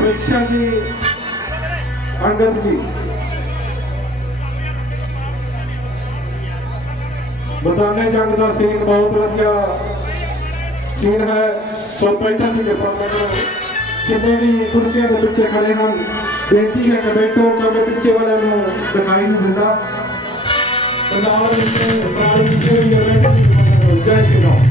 समीक्षा जी अंगद की बताने जंग का सीन बहुत बढ़िया सीन है। सो बैठक की जितने भी कुर्सियों के पीछे खड़े हैं बेनती है कि बैठो क्योंकि पीछे वाले दिखाई नहीं देता। जय श्री राम।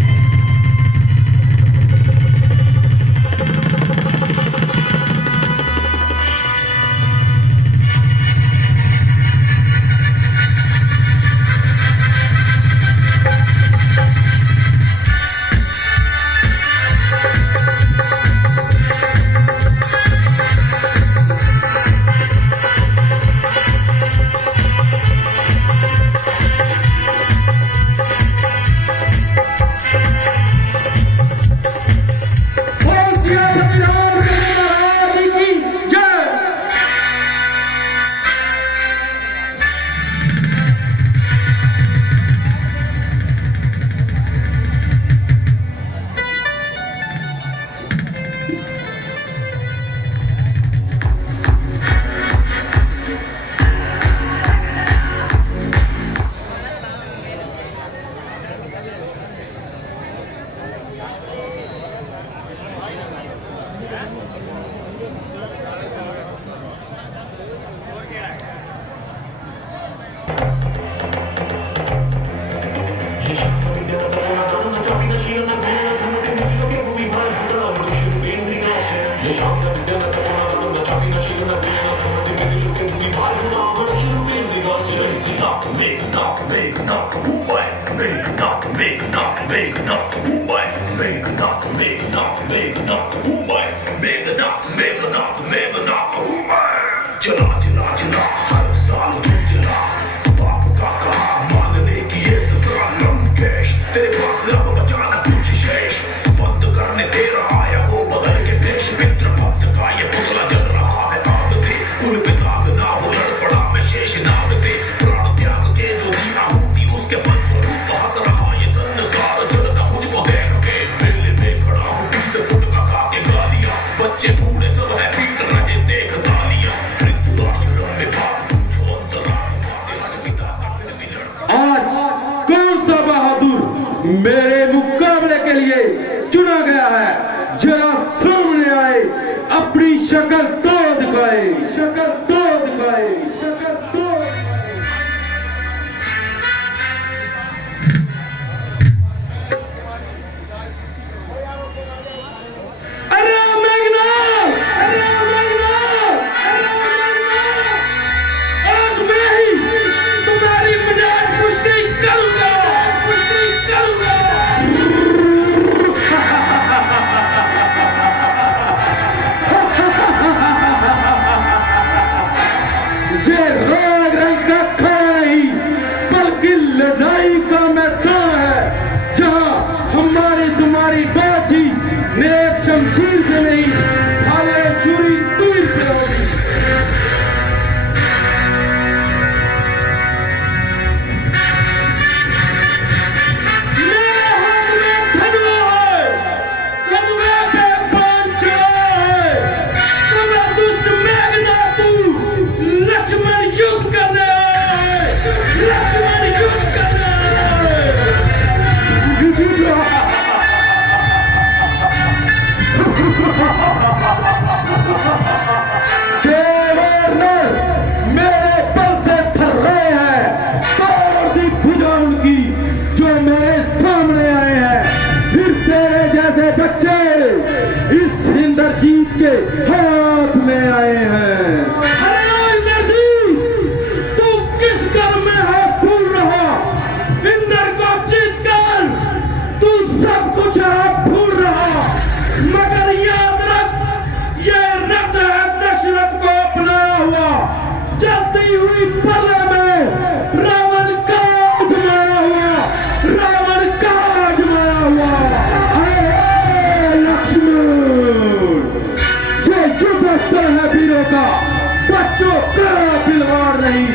मेरे मुकाबले के लिए चुना गया है, जरा सामने आए, अपनी शक्ल तो दिखाए, शक्ल तो दिखाए, शक्ल तो तुम्हारी बात ही नेक शमशीर से नहीं भाले चूरी तीर से होगी। मेरे हाथ में धनुआ है, धनुए पे बाण चढ़ा है, तुम्हें दुष्ट मेघनादू लक्ष्मण युद्ध करने आया है, लक्ष्मण युद्ध करने आया है। मेरे बल से थर रहे हैं, तोड़ दी भुजा उनकी जो मेरे सामने आए हैं। फिर तेरे जैसे बच्चे इस इंद्रजीत के हाथ में आए हैं। अरे इंद्रजीत, तू किस घर में है फूल रहा? इंद्र को जीत कर तू सब कुछ है भूल रहा, मगर याद रख ये रथ है दशरथ को अपनाया हुआ। जलती हुई पले में रावण का आजमाया हुआ, रावण का आजमाया हुआ। लक्ष्मण जय युद्ध है वीरों का, बच्चों का बिलवाड़ नहीं।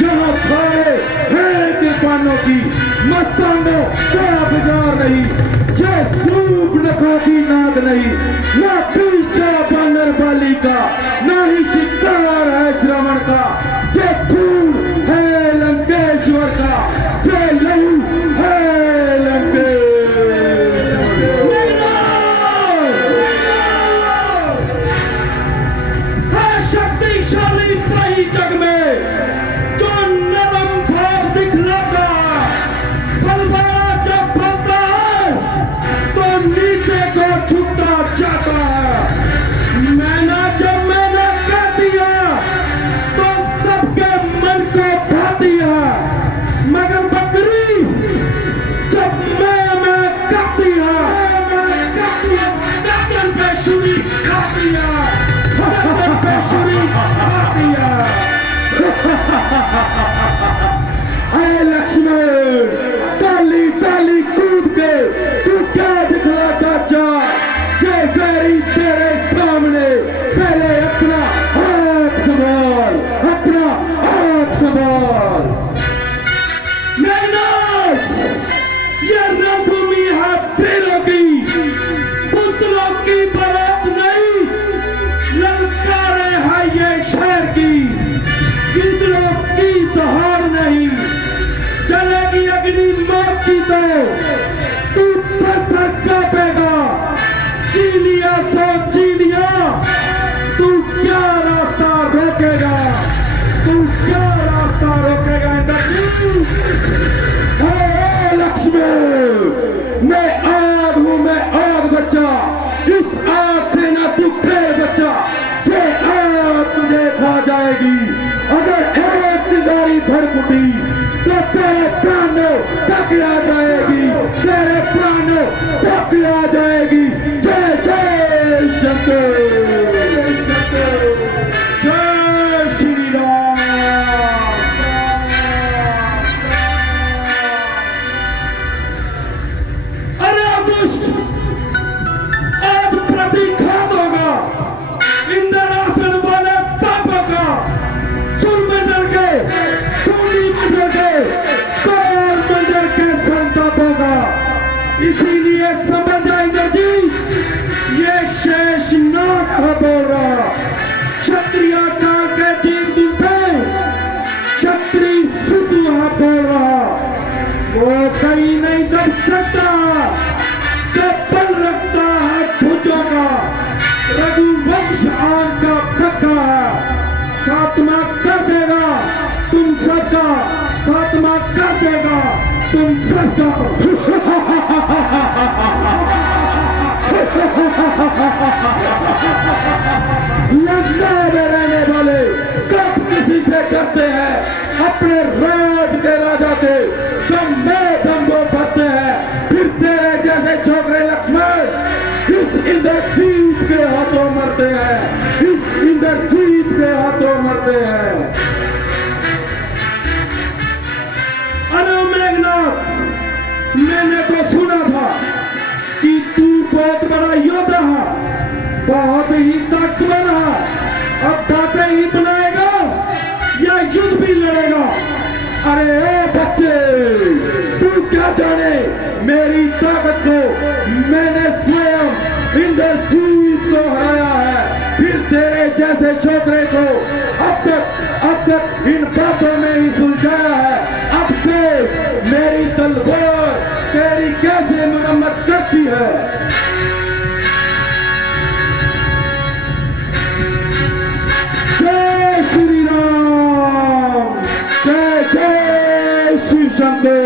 जहाँ खाए है किसानों की, मस्तानों का बाजार नहीं। जय सूप नखों की नाद नहीं, ना पीछा बानर काली का, ना ही शिकार है श्रवण का। जय खून है लंकेश्वर का, जय लहू है लंकेश्वर। है शक्तिशाली वही जग में जो नरम भाव दिखलाता है। बलवाना जब बनता है तो नीचे को झुकता जाता है। मैंने कह दिया तो सबके मन को भा दिया, मगर बकरी जब मैं कहती है गर्दन पे छुरी खाती है, गर्दन पे छुरी खाती है। अरे लक्ष्मण, टाली टाली कूद के तू क्या दिखलाता जा। जय गैरी तेरे सामने, पहले अपना हाथ संभाल, अपना हाथ संभाल। ये रणभूमि है वीरों की, पुस्तलों की बारात नहीं। ललकारे है ये शहर की, गीतड़ों की दहाड़ नहीं। चलेगी अग्नि मौत की तो तू थर थर कांपेगा। चीलिया सो चीलिया, तू क्या रास्ता रोकेगा, तू क्या रास्ता रोकेगा। लक्ष्मण, मैं आग हूं, मैं आग बच्चा, इस आग से ना तू फिर बच्चा। जे आग तुझे खा जाएगी अगर एक चिंगारी भड़क उठी तो तेरे प्राणों तक आ जाएगी, तेरे प्राणों तक आ जाएगी। जय जय शंकर, जय श्री राम। अरे दुष्ट, आज प्रतिघात होगा इंद्रासन वाले पापों का। सुरमंडल के, टोली मंडल के, कौर मंडल के संतापों का। इसीलिए समझ जाएंगे जी, ये शेष नाग है बोल रहा। क्षत्रिय काल के जीव दुर्भे क्षत्रिय सुतु है बोल रहा। वो कहीं नहीं दब सकता जब बल रखता है भुजों का। रघुवंश आन का पक्का है, खात्मा कर देगा तुम सबका, खात्मा कर देगा तुम सबका। लज्जा में रहने वाले कब किसी से डरते हैं, अपने राज के राजा से कम में दम वो भरते हैं। फिर तेरे जैसे छोकरे लक्ष्मण इस इंद्रजीत के हाथों मरते हैं, इस इंद्रजीत के हाथों मरते हैं। अरे मेघनाथ, मैंने तो सुना था कि तू बहुत बड़ा योद्धा है, बहुत ही ताकतवर है। अब बातें ही बनाएगा या युद्ध भी लड़ेगा? अरे ओ बच्चे, तू क्या जाने मेरी ताकत को। मैंने स्वयं इंद्रजीत को हराया है, फिर तेरे जैसे छोकरे को अब तक इन बातों में ही सुलझाया है। अब से मेरी तलवार तेरी कैसे मरम्मत करती है। जय श्री राम, जय जय शिव शंकर।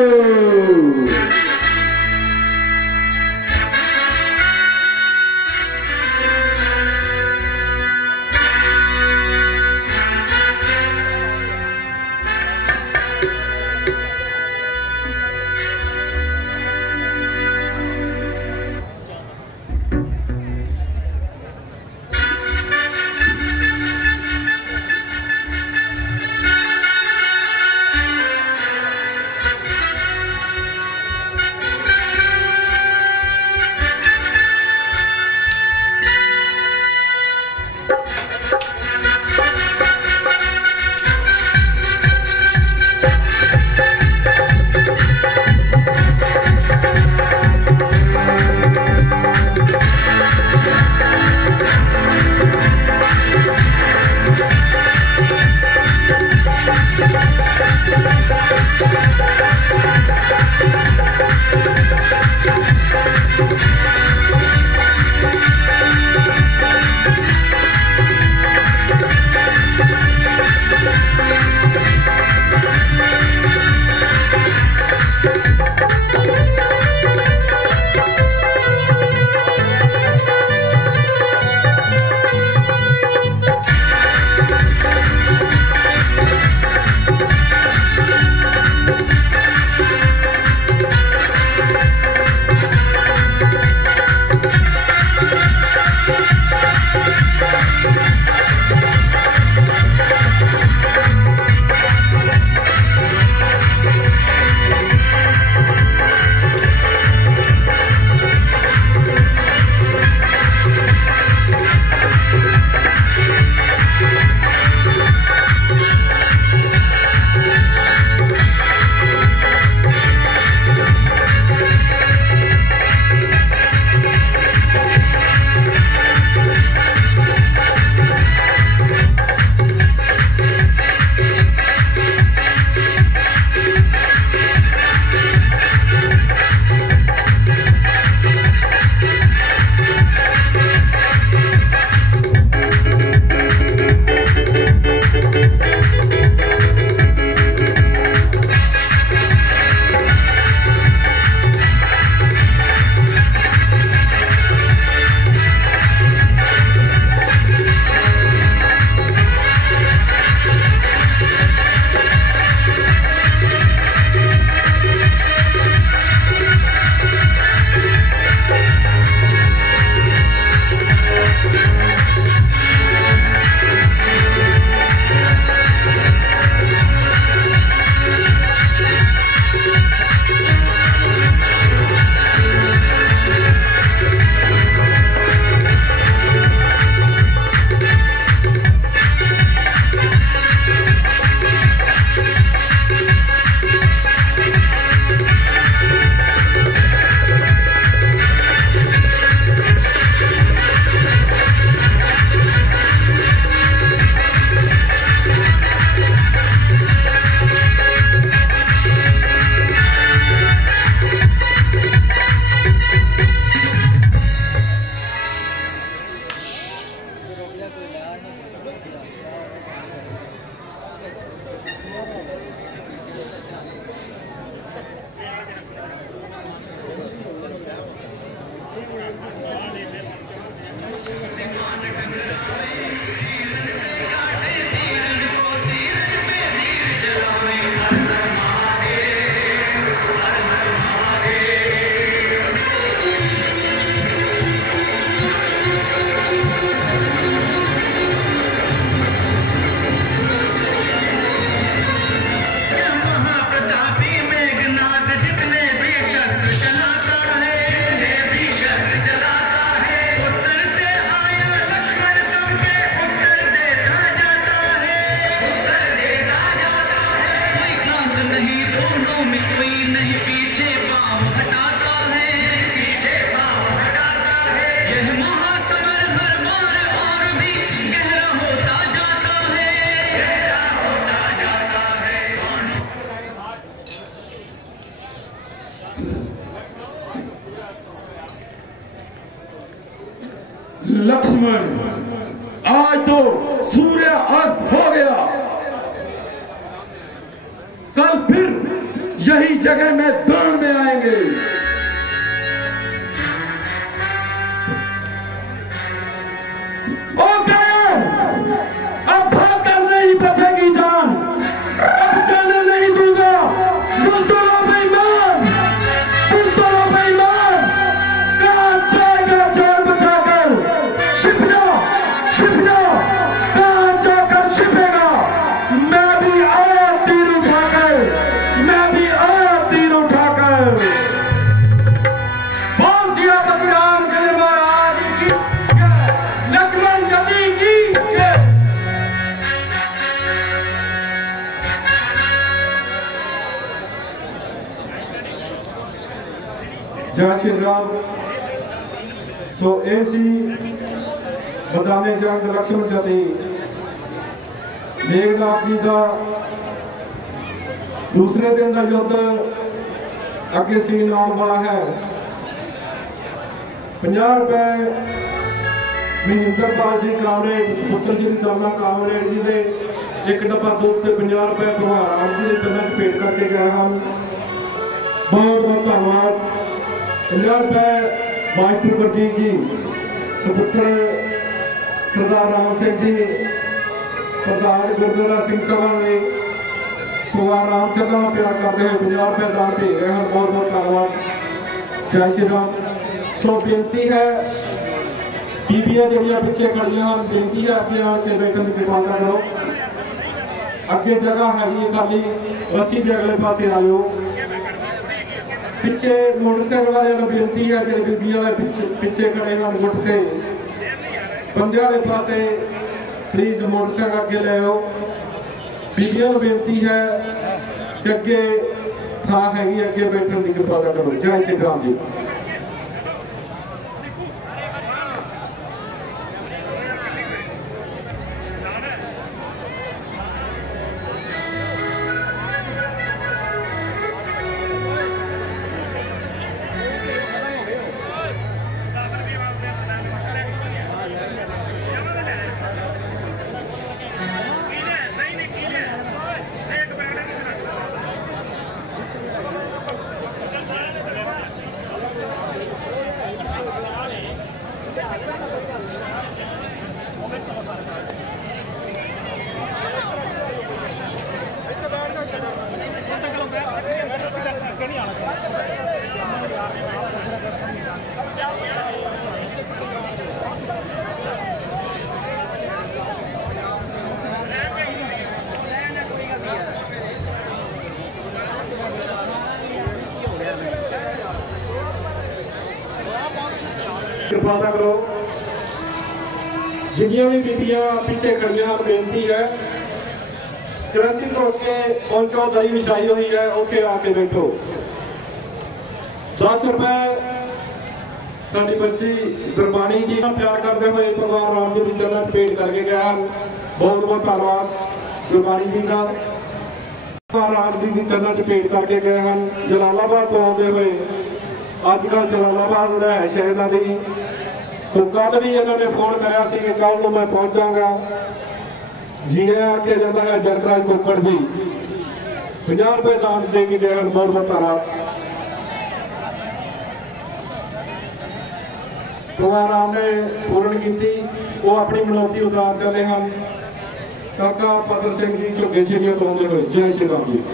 लक्ष्मण, आज तो सूर्य अस्त हो गया, कल फिर यही जगह मैदान में आएंगे। ओ गए, अब भाग कर नहीं बचेगी जान, अब जाने नहीं दूंगा। बुलबुलों बेईमान, बुलबुलों बेईमान, कहां जाएगा जान बचाकर? छिप जा, छिप जा, कहां जाकर छिपेगा? मैं भी आया तीर उठाकर, मैं भी आया तीर उठाकर। बोल दिया बलिदान गले महाराज की जय, लक्ष्मण जदी की जय। जय श्री राम। तो ऐसी बदाने जंग लक्ष्मण जती मेघनाथ जी का दूसरे दिन का युद्ध अगे सीन आने वाला है। 50 रुपए महेंद्रपाल जी कामरेड सुपुत्र श्री दाना कामरेड जी के एक डब्बा दूध से 50 रुपए भगवान राम जी के चरणों भेंट करके गए हैं। बहुत बहुत धन्यवाद। 50 रुपए मास्टर गुरजीत जी सुपुत्र सरदार राम सिंह जी प्रधान गुरुद्वारा सिंह सभा ने भगवान रामचंद्र का प्यार करते हुए 50 रुपए दान दे रहे हैं। बहुत बहुत धन्यवाद। जय श्री राम। सो बेनती है बीबियां जड़ियां पिछे खड़ियां हैं, बेनती है अगे आके बैठने की कृपा करो। अगे जगह हैगी खाली, रस्सी के अगले पासे आ जाओ। पिछे मोटरसाइकिल वाले बेनती है जो बीबियां पिछे खड़े हैं मुट के बंदे वाले पासे प्लीज मोटरसाइकिल अगे ले आओ। बीबियां को बेनती है कि अगे थां हैगी, अगे बैठने की कृपा करो। जय श्री राम जी। कृपा करो जिन्नियां भी बीबियां पिछे खड़ियां बेनती है रस्सी तोड़ के पहुंचो, दरी विछाई हुई है, उत्थे आके बैठो। 10 रुपए साडी बच्ची गुरबाणी जी का प्यार करते हुए भगवान राम जी के चरणों भेंट करके गए हैं। बहुत बहुत धन्यवाद गुरबाणी जी का। भगवान राम जी के चरणों भेंट करके गए हैं। जलालाबाद तो आते हुए अजकल जलालाबाद है शहर की, तो कल भी इन्होंने फोन कराया सी कि कल को मैं पहुंच जाऊंगा। जी आके जाता है जगराज कोकड़ जी 50 रुपए दान दे के गए। बहुत बहुत धन्यवाद। भगवान राम ने पूर्ण की, वो अपनी मनौती उतार चले हैं। काका पत्र सिंह जी झुग्गे सीढ़ियां तो आते हुए। जय श्री राम जी।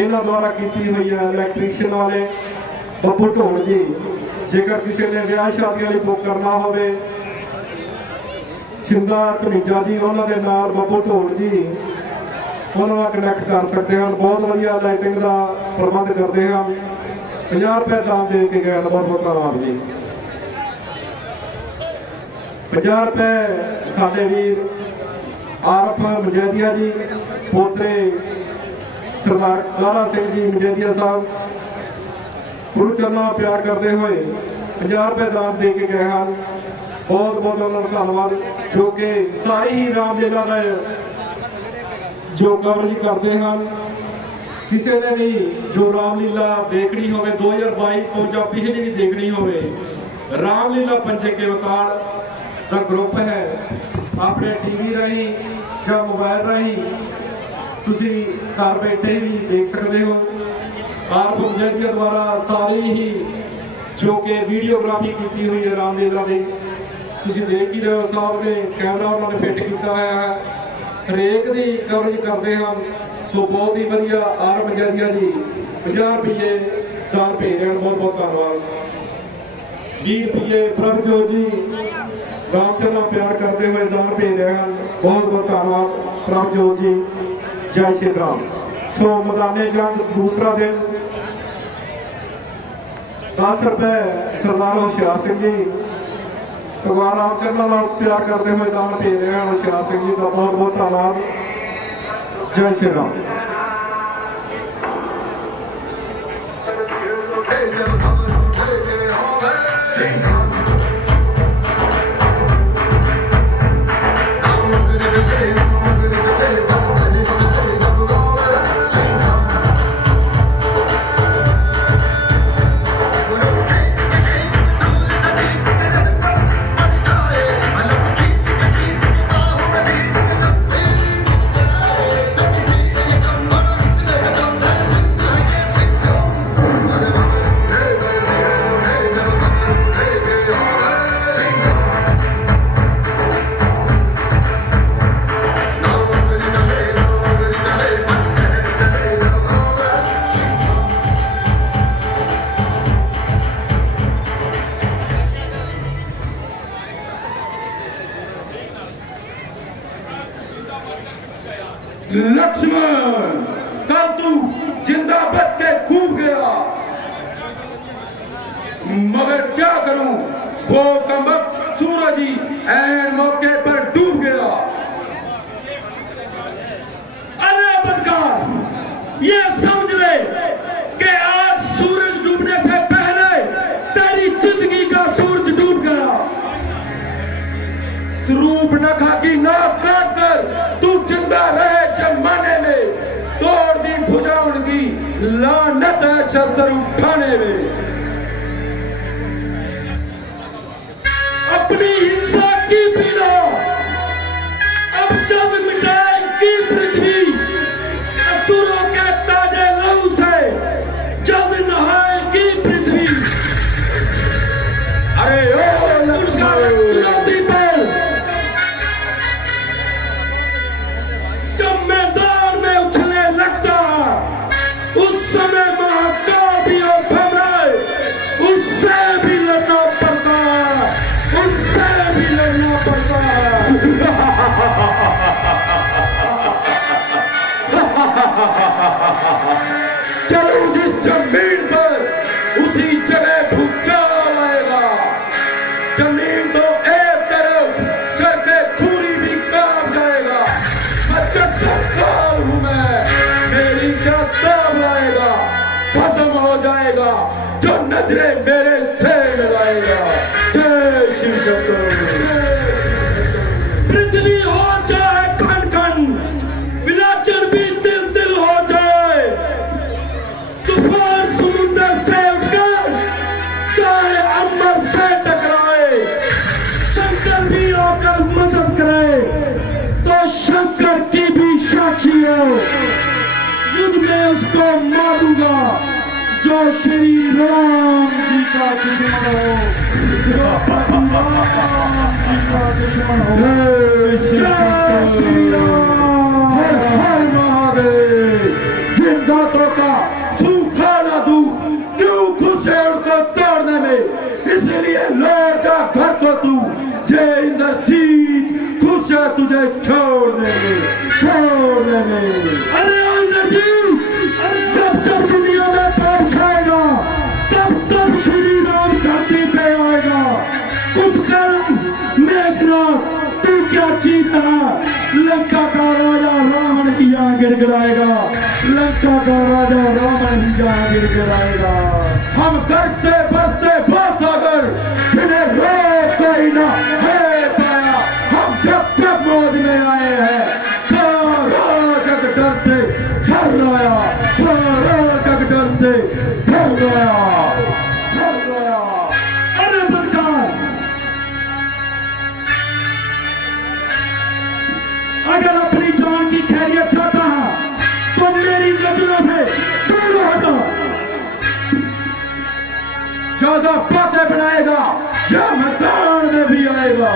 इन्होंने द्वारा की हुई है इलैक्ट्रीशियन वाले बब्बू ढोल जी। जेकर किसी ने ब्याह शादी बुक करना हो, छिंदा धनीजा जी उन्होंने नाल बब्बू ढोल जी उन्होंने कनैक्ट कर सकते हैं। बहुत वधिया लाइटिंग का प्रबंध करते हैं। 50 रुपए दान दे के गए। बहुत बहुत धन्यवाद जी। 50 रुपए साडे वीर आरफ मजैदिया जी पोतरे सरदार लाला सिंह जी मजैदिया साहब गुरु चरणों प्यार करते हुए 50 रुपए दान दे के गए हैं। बहुत बहुत उन्होंने धन्यवाद, जो कि सारी ही रामलीला का जो कवरेज करते हैं। किसी ने भी जो रामलीला देखनी हो 2022 को या पिछली भी देखनी हो, रामलीला पंचे के अवतार का ग्रुप है। अपने टीवी राही या मोबाइल राही तुसी घर बैठे भी देख सकते हो। आर पंचायत द्वारा सारी ही जो कि वीडियोग्राफी की हुई है रामलीला की, तुसी देख ही रहे हो। साहब ने कैमरा उन्होंने फिट किया है, हरेक की कवरेज करते हैं। सो बहुत ही वधिया आर पंचायतिया जी 50 रुपये दान भेज रहे हैं, बहुत बहुत धन्यवाद। 20 रुपये प्रभजोत जी रामचंद्र प्यार करते हुए दान भेज रहे हैं, बहुत बहुत धन्यवाद प्रभजोत जी। जय श्री राम। सो मैदाने जंग दूसरा दिन 10 रुपये सरदार होशियार सिंह जी भगवान रामचंद्र प्यार करते हुए दान भेज रहे हैं होशियार सिंह जी का, बहुत बहुत धन्यवाद। जय श्री राम। लक्ष्मण कल तू जिंदा बच के कूद गया, मगर क्या करूं वो कमबख्त सूरज ही ऐन मौके पर डूब गया। अरे बदकार ये समझ ले कि आज सूरज डूबने से पहले तेरी जिंदगी का सूरज डूब गया। स्वरूप नखा की नाक काट कर तू जिंदा रहे जमाने में, तोड़ दी भुजाओं की लानत है चद्दर उठाने में। अपनी हिंसा की पीड़ा अब जब मिटाएगी पृथ्वी, असुरों के ताजे लहू से जब नहाएगी पृथ्वी। अरे ओ लक्ष्मण चुनौती पर जब मैदान में उछलने लगता, उस समय महाकाल भी और सम्राट उससे भी लड़ना पड़ता, उनसे भी लड़ना पड़ता। चलो जिस जमीन पर उसी जगह भूचाल आएगा। जमीन तो एक तरफ चरके खूरी भी काम जाएगा। सरकार हूं मैं, मेरी क्या दाम लाएगा, भस्म हो जाएगा जो नजरे मेरे से मिलाएगा। जय श्री शंकर। पृथ्वी हो जाए खन खन, विलाचन भी दिल दिल हो जाए, तूफान समुद्र से उठकर चाहे अंबर से टकराए, शंकर भी आकर मदद करे तो शंकर की भी साक्षी हो। युद्ध में उसको मारूंगा जो श्री राम जी का दुश्मन हो, जो भगवान जी का दुश्मन हो। जय श्री राम। हर हर महादेव। जिन दांतों का सूखा ना दूध क्यों खुश है उनको तोड़ने में, इसलिए लौट जा घर को तू जय इंद्रजीत, खुश है तुझे छोड़ने में, छोड़ने में। अरे इंद्रजीत जब जब दुनिया में पाप आएगा तब तब श्री राम धरती पे आएगा। कुंभकर्ण मेघनाथ तू क्या चीता, लंका का राजा रावण की यहाँ गिड़गिड़ाएगा, लंका का राजा रावण की यहाँ गिड़गिड़ाएगा। हम करते बरते सागर जिन्हें रोक कोई ना है पाया, हम जब जब मौज में आए हैं सारा जग डर से थर्राया। से ढल गया, ढल गया। अरे बदकार, अगर अपनी जान की खैरियत चाहता है तो मेरी नजरों से दूर हटो। ज्यादा बातें बनाएगा या मैदान में भी आएगा।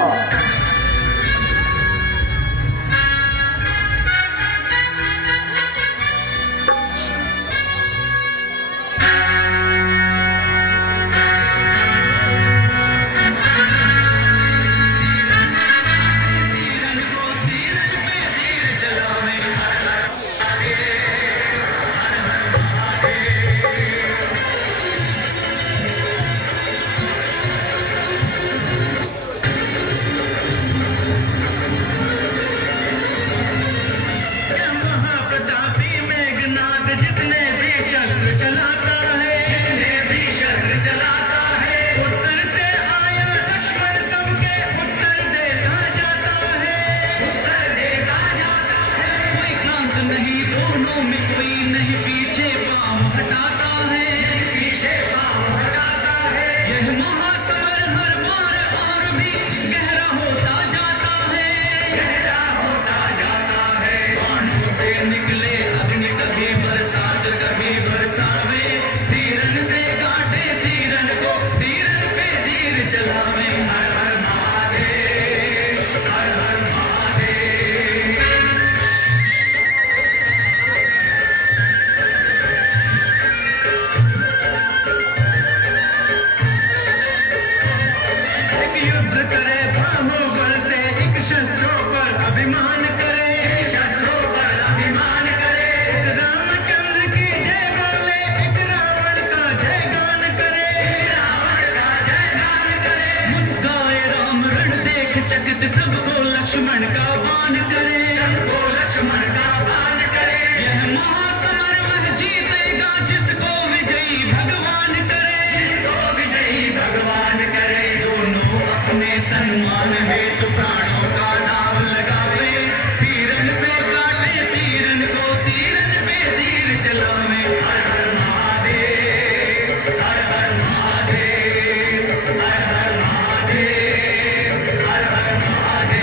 सबको लक्ष्मण का वान करे, सबको लक्ष्मण का वान करे। यह महासमर वह जीतेगा जिसको विजयी भगवान करे, जिसको विजयी भगवान करे। दोनों अपने सम्मान हेतु प्राणों का दाव लगावे, तीरन से काटे तीरन को, तीरन पे तीर चलावे। हर हर महादेव, हर हर महादेव, हर हर महादेव, हर हर महादेव।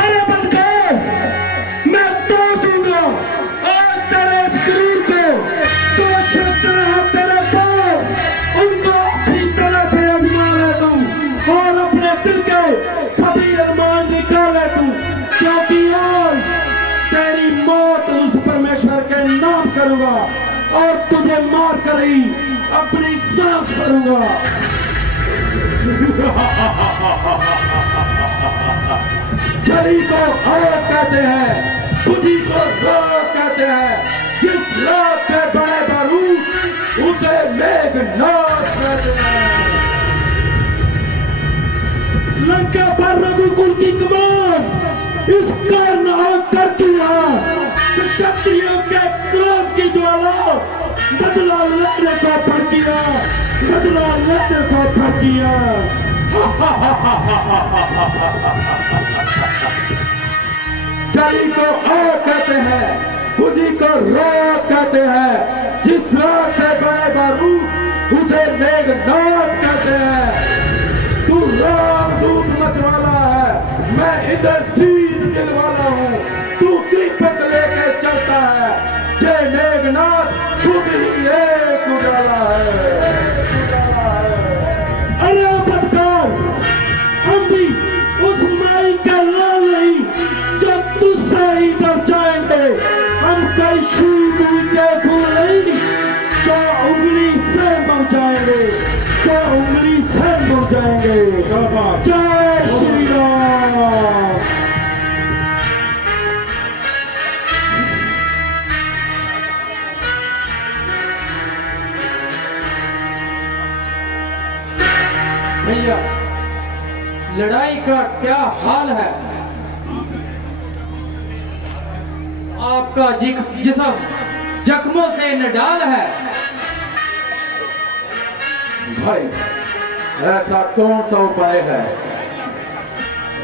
अरे बदकार, मैं तोड़ दूंगा आज तेरे इस क्रूर को। जो शस्त्र है तेरे पास उनको अच्छी तरह से अभिमान लेता हूँ और अपने दिल के सभी अरमान निकाल लेता हूँ, क्योंकि आज तेरी मौत उस परमेश्वर के नाम करूंगा और तुझे मार कर ही अपनी सांस भरूंगा। जली को आग कहते हैं, बुद्धि को रात कहते हैं, जिस रात से बड़े बारूद उसे मेघनाद कहते हैं। लंका पर रघुकुल की कमान इस कारण आग करती है कि क्षत्रियों के क्रोध की ज्वाला बदला लेने को भड़किया, बदला लेने को भड़किया। जली को आग कहते हैं, बुद्धि को रात कहते हैं, जिस रात से बड़े बारूद उसे मेघनाद कहते हैं। तू रामदूत मत वाला है, मैं इंद्रजीत दिल वाला हूँ। तू दीपक लेके चलता है, जय मेघनाद खुद ही एक उजाला है। अरे बदकार, हम भी उस माई का लाल नहीं जो तुझसे ही डर जाएंगे। हम कई शूरवीर के फूल नहीं जो उंगली से मर जाएंगे, जो उंगली से मर जाएंगे। जय श्री राम। भैया, लड़ाई का क्या हाल है? आपका जिस्म जख्मों से नडाल है। भाई, ऐसा कौन सा उपाय है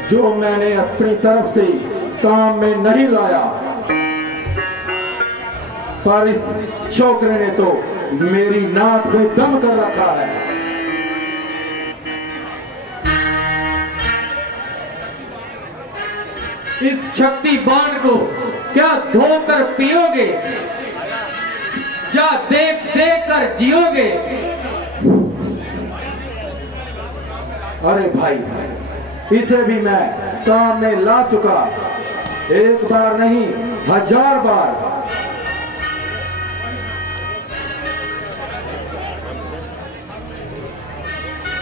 जो मैंने अपनी तरफ से काम में नहीं लाया, पर इस छोकरे ने तो मेरी नाक में दम कर रखा है। इस शक्ति बाण को क्या धोकर पियोगे या देख देख कर जियोगे? अरे भाई, इसे भी मैं काम में ला चुका, एक बार नहीं 1000 बार।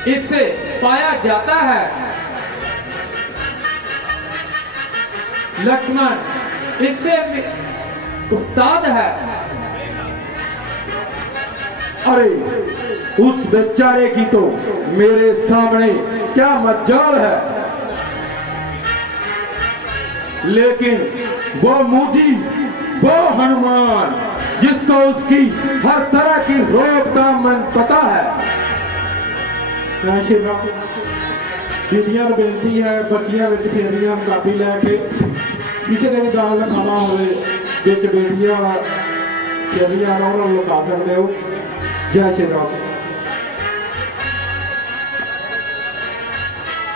इससे पाया जाता है लक्ष्मण, इससे उस्ताद है। अरे उस बेचारे की तो मेरे सामने क्या मजाल है, लेकिन वो मुझी, वो हनुमान जिसको उसकी हर तरह की रोकथाम पता है। बीबियां ਨੂੰ ਬੇਨਤੀ ਹੈ ਬੱਚੀਆਂ ਵਿੱਚ ਫੇਰੀਆਂ ਕਾਪੀ ਲੈ ਕੇ ਕਿਸੇ ਨੇ ਵੀ ਦਾਲ ਲਿਖਾਉਣਾ ਹੋਵੇ ਵਿੱਚ ਬੇਟੀਆਂ ਫੇਰੀਆਂ ਉਹਨਾਂ ਨੂੰ ਲਿਖਾ ਸਕਦੇ ਹੋ। जय श्री राम।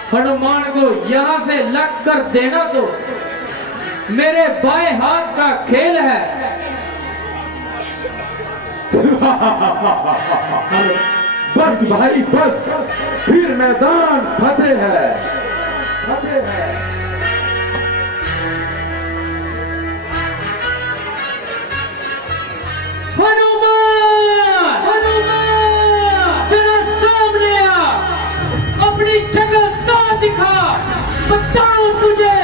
हनुमान को यहाँ से लग कर देना तो मेरे बाएं हाथ का खेल है। बस भाई बस, फिर मैदान फतेह है, फतेह है। दिखा, बताओ तुझे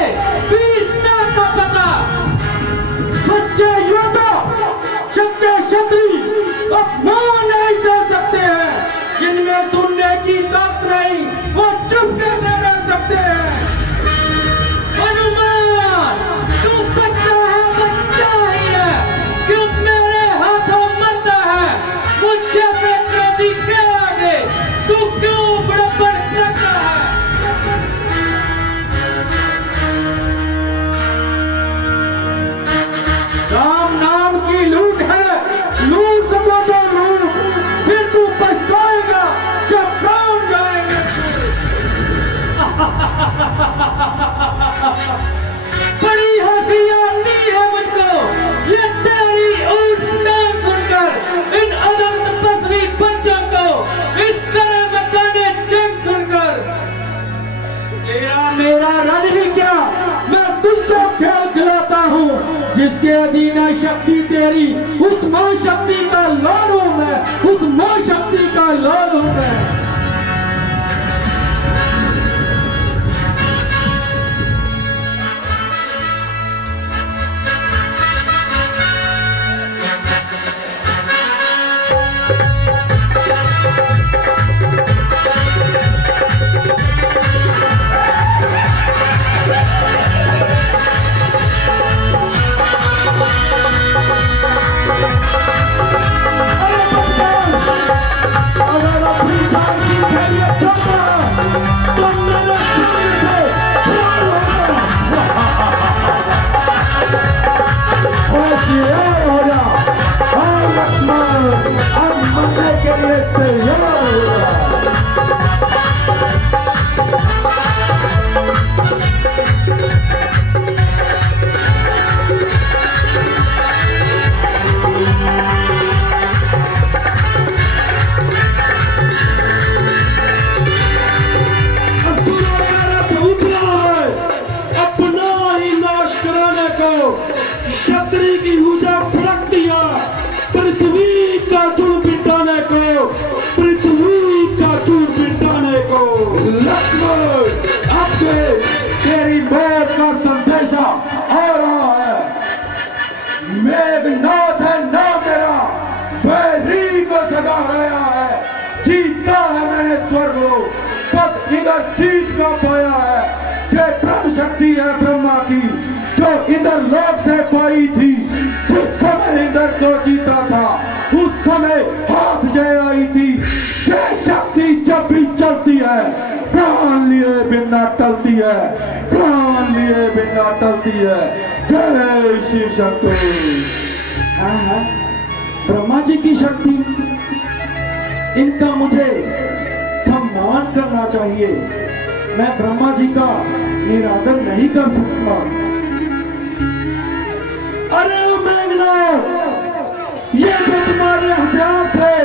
वीरता का पता। सच्चे योद्धा, सच्चे क्षत्रिय आसमान नहीं दे सकते हैं, जिनमें सुनने की ताकत नहीं वो चुप के रह सकते हैं। हनुमान, तू बच्चा ही है, क्यों मेरे हाथों मरता है? मुझसे क्रोधी के आगे तू क्यों बड़प्पन करता है? राम नाम की लूट है, लूट सको तो लूट, फिर तू पछताएगा जब प्राण जाएंगे। बड़ी हंसी आती है मुझको ये तेरी ऊँट डांस सुनकर, इन अदम तपस्वी बच्चों को इस तरह मैदाने जंग सुनकर। तेरा मेरा रण ही क्या, मैं तुझको खेल खिलाता हूँ, जिसके अधीन है शक्ति तेरी, उस मां शक्ति का लाल हूँ मैं, उस मां शक्ति का लाल हूँ मैं। क्षत्रिय की ऊर्जा फड़क दिया, पृथ्वी का चूर पिटाने को, पृथ्वी का चूर पिटाने को। लक्ष्मण, अब से तेरी मौत का संदेशा आ रहा है। मेघनाथ है नाम मेरा, वैरी को सदा रहा है, जीता है मैंने स्वर्ग लोक, पद इधर जीत का पाया है। जय ब्रह्म शक्ति है ब्रह्मा की, जो इंद्र लोक से पाई थी, जिस समय इंद्र को जीता था उस समय हाथ जय आई थी। जय शक्ति जब भी चलती है प्राण लिए बिना टलती है, प्राण लिए बिना टलती है। जय शिव शक्ति। ब्रह्मा जी की शक्ति, इनका मुझे सम्मान करना चाहिए। मैं ब्रह्मा जी का निरादर नहीं कर सकता। अरे मेघनाथ, ये जो तुम्हारे हथियार थे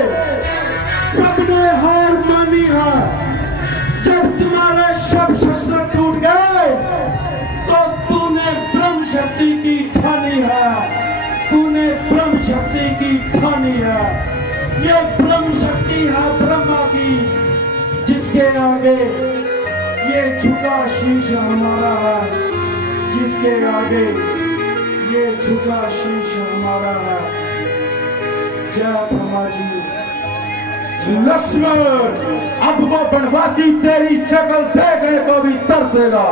सबने हार मानी है। जब तुम्हारे सब शस्त्र टूट गए तो तूने ब्रह्म शक्ति की ठानी है, तूने ब्रह्म शक्ति की ठानी है। ये ब्रह्म शक्ति है ब्रह्मा की, जिसके आगे ये झुका शीश हमारा है, जिसके आगे ये झुका शीश हमारा है। जय ब्रह्मा जी। लक्ष्मण, अब वो बनवासी तेरी शक्ल देखने को भी तरसेगा।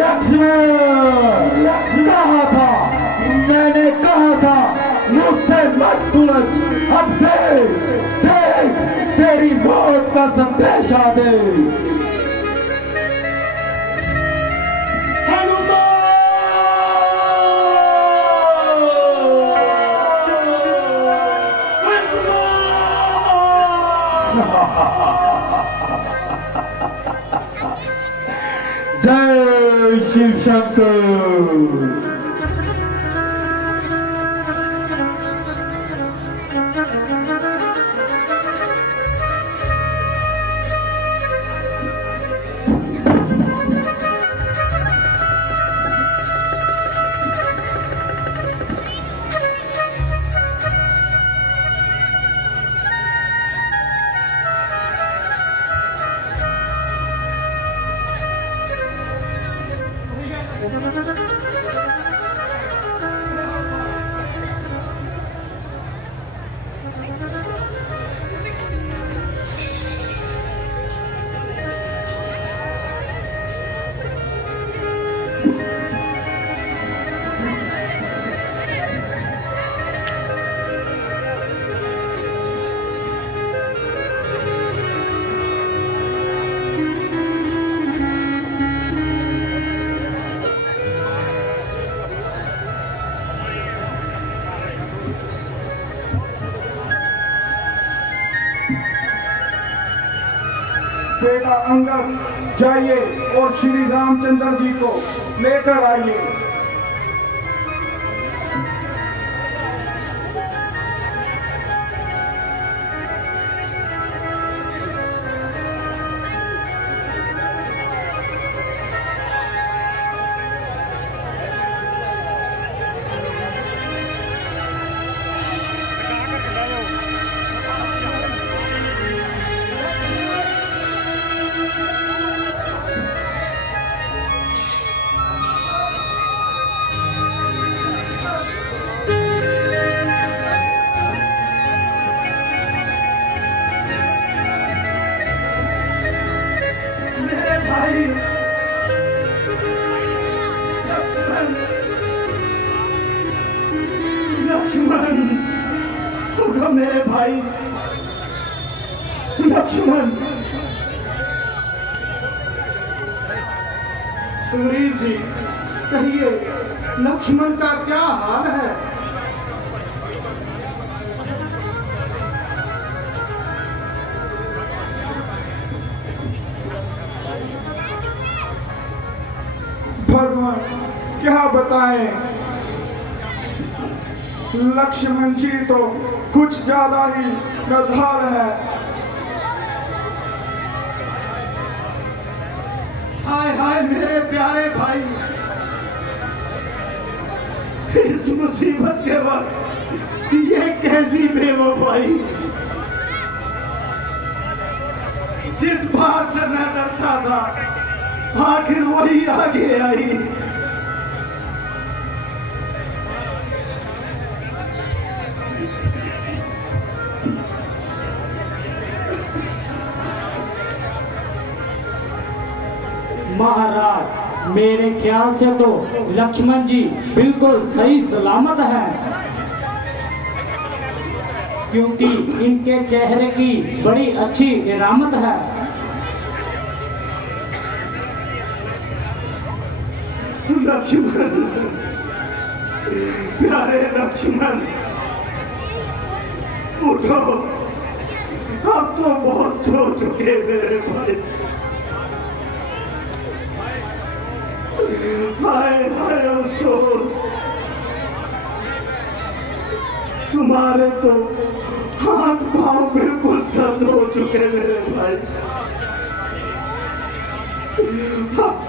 लक्ष्मण, कहा था, मैंने कहा था मुझसे मत उलझ। अब देख तेरी मौत का संदेश आ दे। जय शिव शंकर। बेटा अंगद, जाइए और श्री रामचंद्र जी को लेकर आइए। लक्ष्मण, होगा मेरे भाई लक्ष्मण। सुग्रीव जी, कहिए लक्ष्मण का क्या हाल है? भगवान क्या बताएं, लक्ष्मण जी तो कुछ ज्यादा ही गद्दार है। हाय हाय मेरे प्यारे भाई, इस मुसीबत के वक्त ये कैसी बेवफाई। जिस बात से मैं डरता था आखिर वही आगे आई। महाराज, मेरे ख्याल से तो लक्ष्मण जी बिल्कुल सही सलामत हैं। क्योंकि इनके चेहरे की बड़ी अच्छी इरामत है। लक्ष्मण, प्यारे लक्ष्मण, उठो, अब तो बहुत सो चुके मेरे भाई। हाय हाय अफसोस, तुम्हारे तो हाथ पांव बिल्कुल दर्द हो चुके मेरे भाई।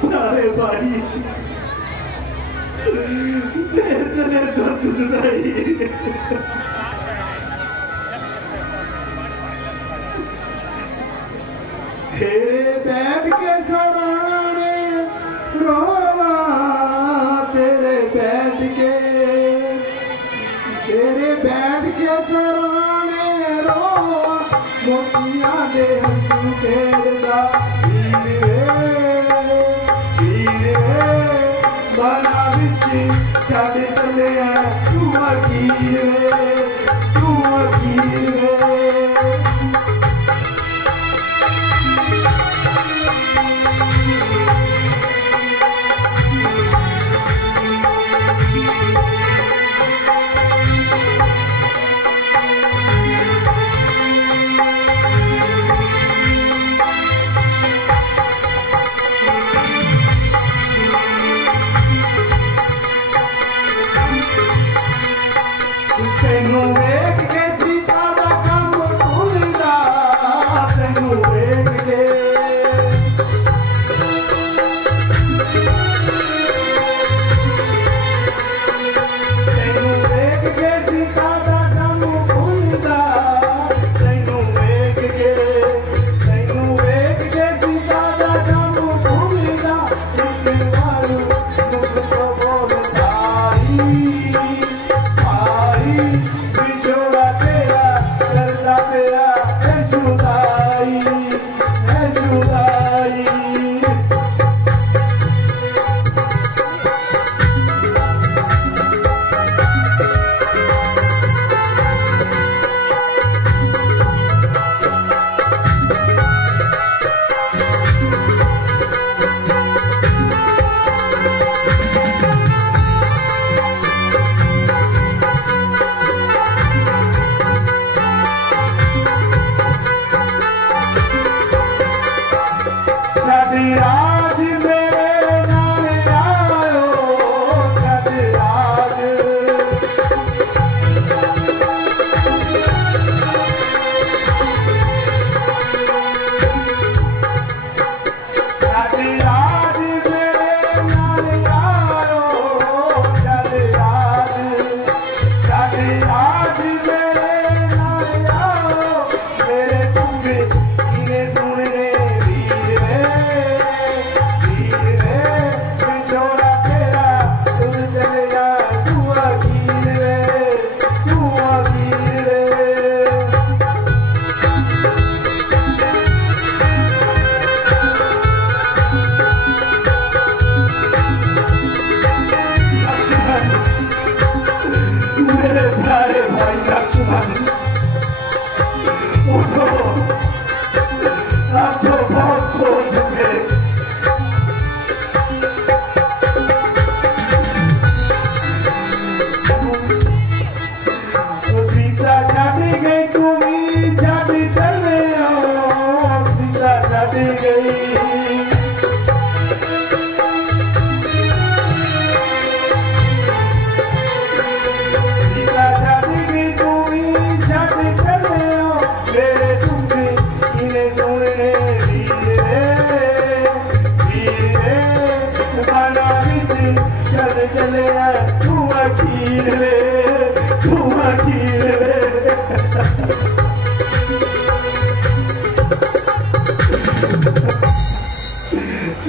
प्यारे भाई, इतने दर्द नहीं। तेरे बैठ के सराने रोवा, तेरे बैठ के सराने रोवा, मोतिया दे तेरा बना बिच चढ़ चले तू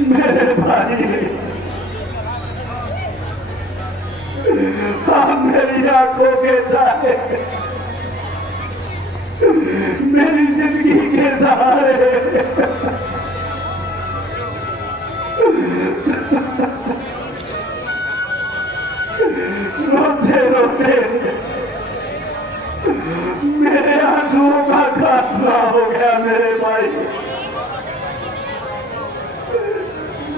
मेरे भाई, आप मेरी आंखों के सहारे, मेरी जिंदगी के सहारे, रोते रोते मेरे आंसुओं का खात्मा हो गया मेरे भाई,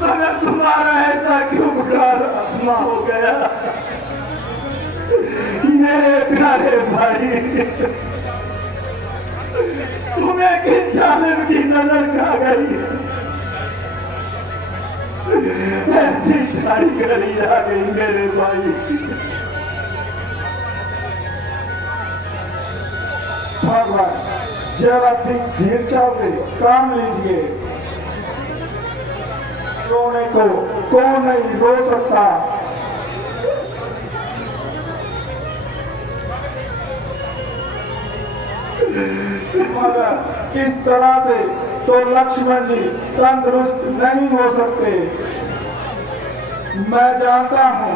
मगर तुम्हारा ऐसा क्यों बुरा खात्मा हो गया मेरे प्यारे भाई? तुम्हें किस जालिम की नजर खा गई? ऐसी ढाई घड़ी आ गई मेरे भाई। भगवान जरा धीरता से काम लीजिए। रोने को कौन नहीं रो सकता। मगर इस तरह से तो लक्ष्मण जी तंदुरुस्त नहीं हो सकते। मैं जानता हूं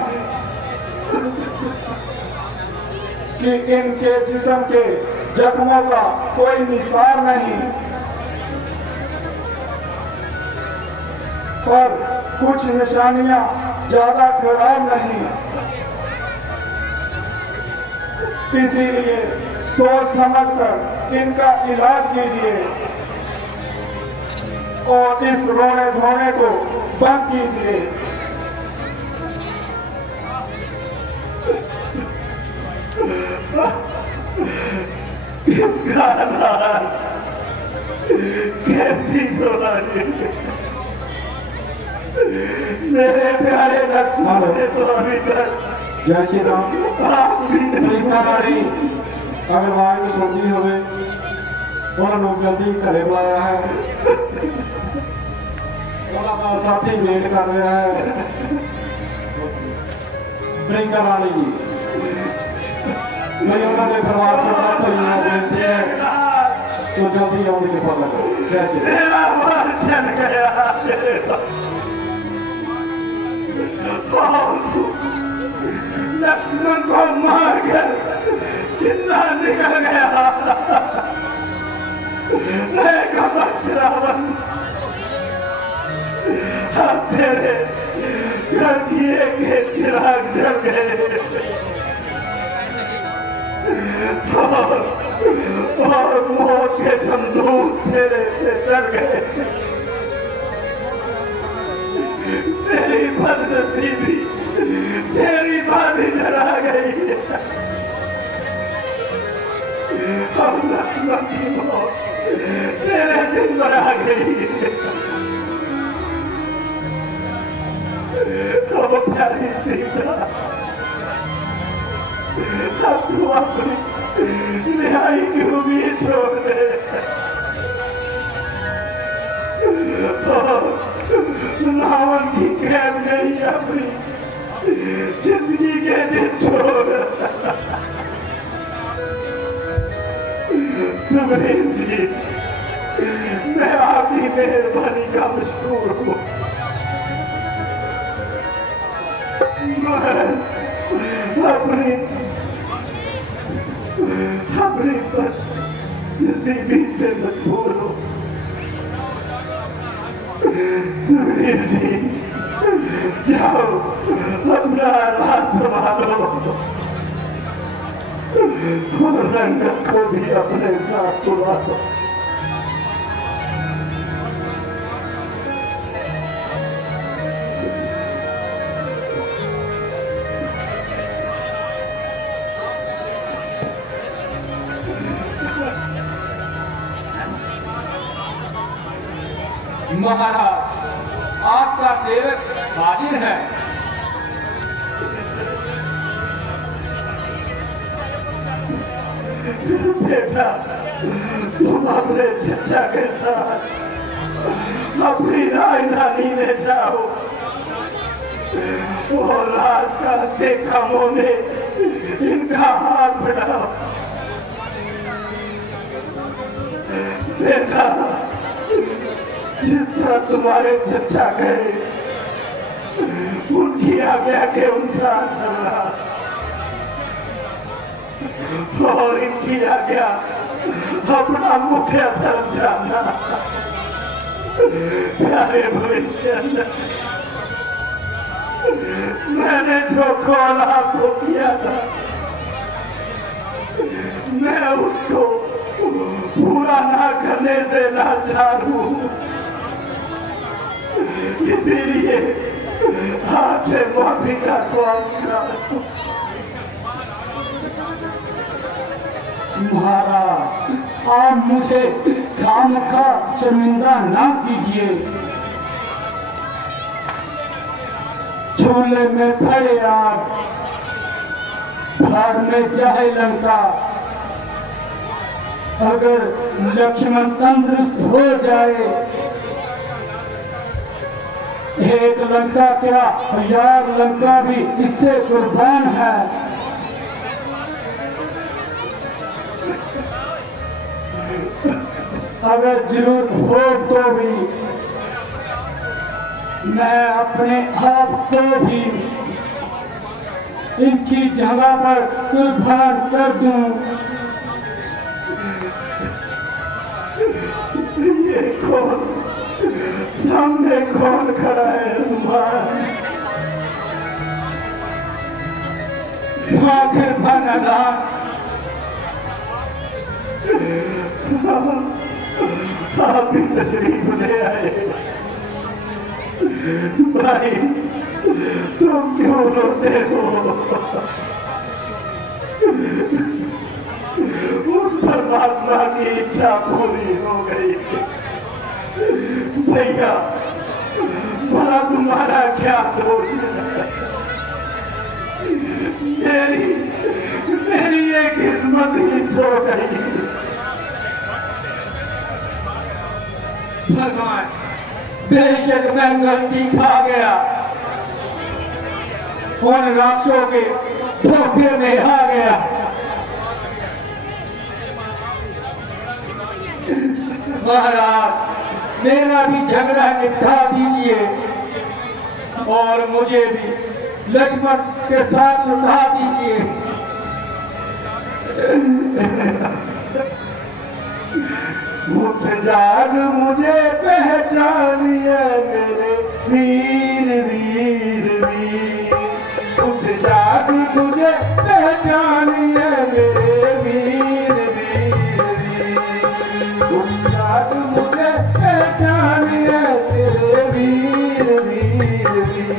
कि इनके जिस्म के जख्मों का कोई निशान नहीं, पर कुछ निशानियां ज्यादा खराब नहीं, इसीलिए सोच समझकर इनका इलाज कीजिए और इस रोने धोने को बंद कीजिए। इसका राज कैसी दुलारी मेरे प्यारे लक्ष्मण ने तो अभी तक। जय श्री राम। रानी अगर आवाज को सुनती होवे उन्होंने जल्दी घरे बुलाया है, उन्होंने साथी वेट कर रहा है। प्रियंका रानी जी मैं उन्होंने परिवार से बात हुई है, बेनती है तो जल्दी आने की पता करो। जय श्री मेरा मन चल गया लक्ष्मण को मार कर जिंदा निकल गया। रावण अब तेरे घर दिए के चिराग जल गए और मौत के जमदूत तेरे से डर गए। तेरी बदनसीबी तेरी बात ही जरा गई। अब लक्ष्मण की मौत तेरे दिन पर आ गई। अब प्यारी सीता अब तू अपनी रिहाई की उम्मीद छोड़ दे। रावण की कैद गई अपनी जिंदगी के दिन छोड़। सुग्रीव जी मैं आपकी मेहरबानी का मशहूर हूँ। अपनी नसीबी से मजबूर हो। सुग्रीव जी जाओ अपना राज संभालो और रंगत को भी अपने साथ बुला दो। महाराज आपका सेवक हाजिर है। बेटा तुम अपने चचा के साथ अपनी राजधानी में जाओ और राज के कामों में इनका हाथ बढ़ाओ। बेटा जिस तरह तुम्हारे चचा गए उनकी आज्ञा के अनुसार चलना और इनकी आज्ञा अपना मुख्य धर्म जानना। प्यारे भविष्य मैंने जो कौल आपको किया था मैं उसको पूरा ना करने से लाचार हूँ, इसीलिए आपसे माफी का ख्वाब। महाराज, आप मुझे खामखा शर्मिंदा ना कीजिए। झूले में पड़े आप, भाग में चाहे लंका, अगर लक्ष्मण तंदुरुस्त हो जाए, एक लंका क्या 1000 लंका भी इससे कुर्बान है। अगर जरूरत हो तो भी मैं अपने आप को भी इनकी जगह पर कुर्बान कर दूं। ये कौन सामने कौन खड़ा है? आखिर बनना आप भी तशरीफ ले आए। भाई तुम क्यों रोते हो? उस परमात्मा की इच्छा पूरी हो गई। भैया भला तुम्हारा क्या दोष है? मेरी एक किस्मत ही सो गई। भगवान, बेशक मैं गलती खा गया, उन राक्षसों के धोखे में आ गया। महाराज, मेरा भी झगड़ा निपटा दीजिए और मुझे भी लक्ष्मण के साथ लौटा दीजिए। उठ जाग मुझे पहचानिए मेरे वीर वीर वीर। उठ जाग मुझे पहचानिए मेरे वीर वीर वीर। उठ जाग मुझे पहचानिए मेरे वीर वीर वीर।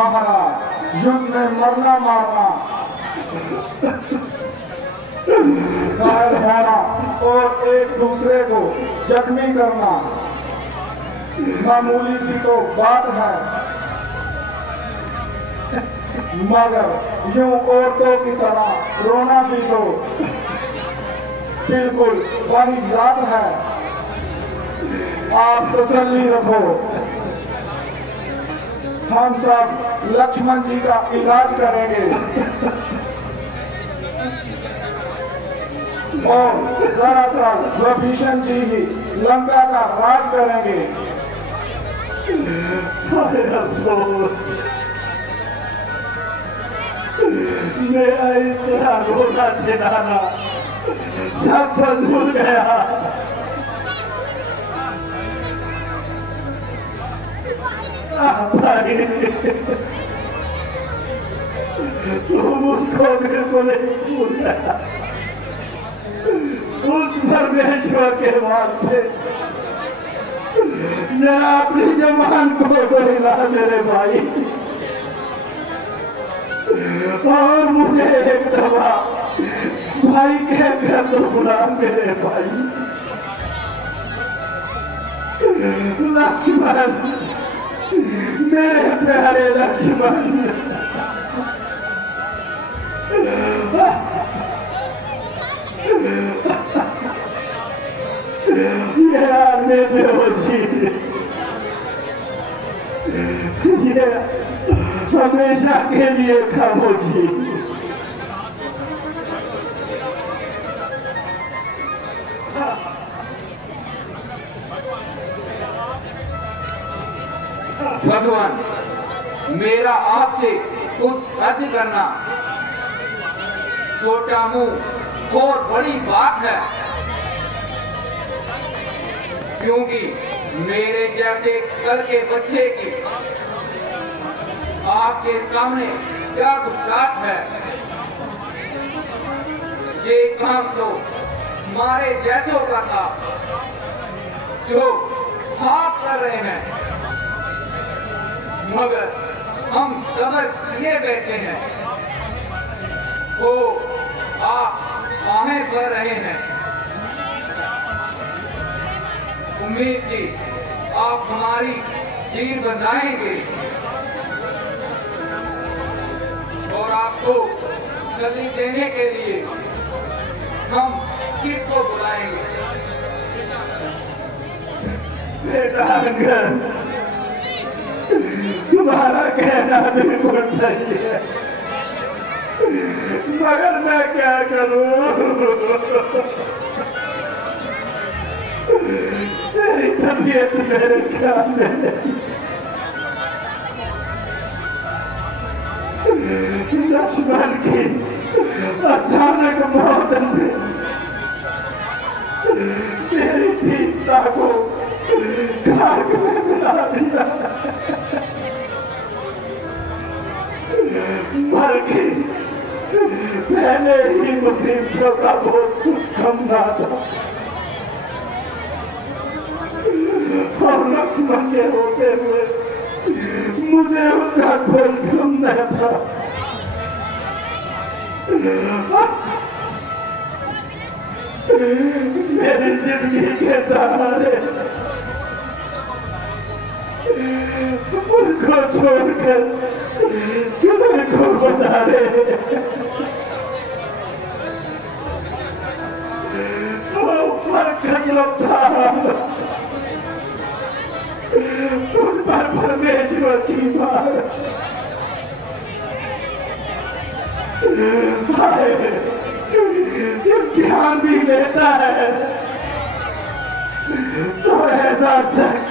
महाराज युद्ध में मरना मारना, घायल होना और एक दूसरे को जख्मी करना मामूली सी तो बात है, मगर यूं औरतों की तरह रोना भी तो बिल्कुल वही याद है। आप तसल्ली रखो, हम सब लक्ष्मण जी का इलाज करेंगे और दरअसल विभीषण जी ही लंका का राज करेंगे। मेरा इतना रोना चिल्लाना सब भूल गया। तुम उनको बिल्कुल नहीं भूल गया। उस परमेश्वर के वास्ते जरा अपनी जबान को बोला मेरे भाई, और मुझे एक दफा भाई कहकर तो बुला मेरे भाई। लक्ष्मण, मेरे प्यारे लक्ष्मण, ये आने बेहोशी, ये हमेशा के लिए खामोशी। भगवान, मेरा आपसे कुछ अर्ज करना छोटा मुंह और बड़ी बात है, क्योंकि मेरे जैसे कल के बच्चे की आपके सामने क्या गुस्ताख है। ये काम तो मारे जैसों का था जो आप कर रहे हैं, मगर हम सबर किए बैठे हैं। वो आप आहें भर रहे हैं, उम्मीद की आप हमारी तीर बंधाएंगे और आपको गली देने के लिए हम किसको बुलाएंगे? बेटा, तुम्हारा कहना बिल्कुल सही है, मगर मैं क्या करूं? तेरी तबीयत मेरे ख्याल में लक्ष्मण की अचानक मौत ने तेरी दीनता को खाक में मिला दिया। बल्कि पहले ही मुसीबतों का बहुत कुछ कम ना था और लक्ष्मण के होते हुए मुझे उनका कोई गम नहीं था। मेरी जिंदगी के सहारे उनको छोड़कर किधर को बता रहे ऊपर खजलम था, उन पर परमेश्वर की मार। ध्यान भी लेता है तो ऐसा सख्त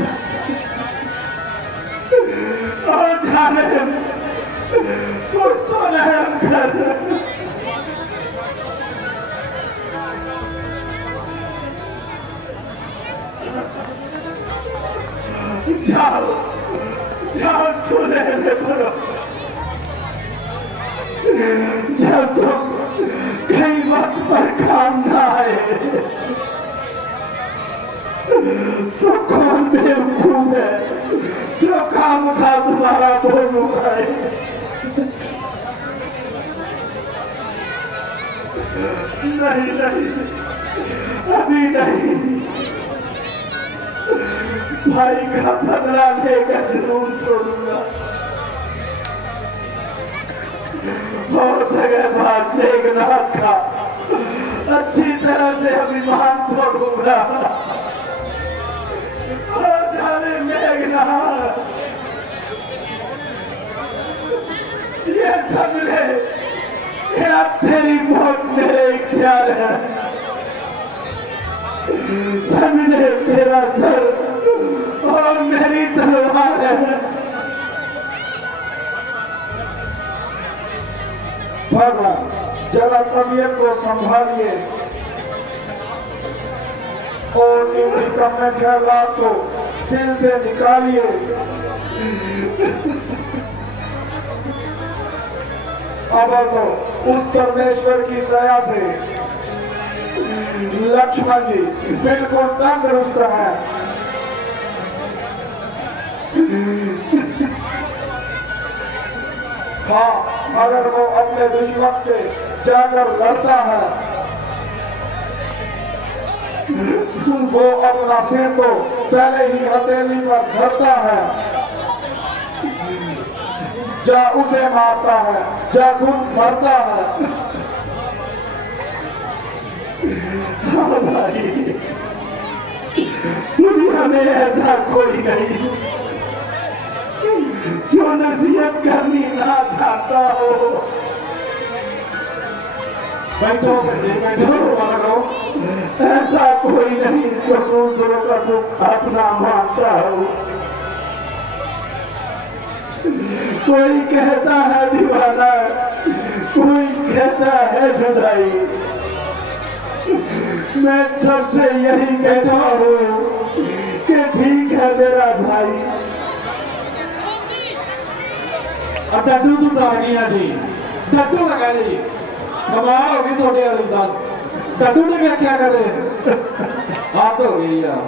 और जाने तो रहम कर। जाओ जाओ चूल्हे में पड़ो, जब तुम कई वक्त पर काम ना आए तो कौन बेवकूफ है जो काम खामखा तुम्हारा बोल उठाए। नहीं नहीं, अभी नहीं, भाई का बदला लेकर जरूर छोड़ूंगा। और धगेबाज मेघनाथ का अच्छी तरह से अभिमान तोड़ूंगा। और जाने मेघनाथ, ये समझे कि अब तेरी मौत मेरे इख्तियार है। समझे तेरा सर और मेरी तलवार है। भगवान जरा तबीयत को संभालिए और इन निकम्मे ख्यालात को दिल से निकालिए। अब तो उस परमेश्वर की दया से लक्ष्मण जी बिल्कुल तंदुरुस्त है। हाँ, अगर वो अपने दुश्मन से जाकर लड़ता है, वो अपना सिर तो पहले ही हथेली पर धरता है, जा उसे मारता है, जा खुद मरता है। हाँ भाई, दुनिया में ऐसा कोई नहीं जो नसीहत करनी ना चाहता हो। बैठो बैठो, ऐसा कोई नहीं जो दूसरों का दुख अपना मानता हो। कोई कहता है दीवाना, कोई कहता है जुदाई। मैं सबसे यही कहता हूँ कि ठीक है मेरा भाई। अब डड्डू तू डर गई जी, डड्डू लगा जी, कमाल हो गई थोड़े वाले दस। डड्डू ने व्याख्या करे हाथ हो गई यार।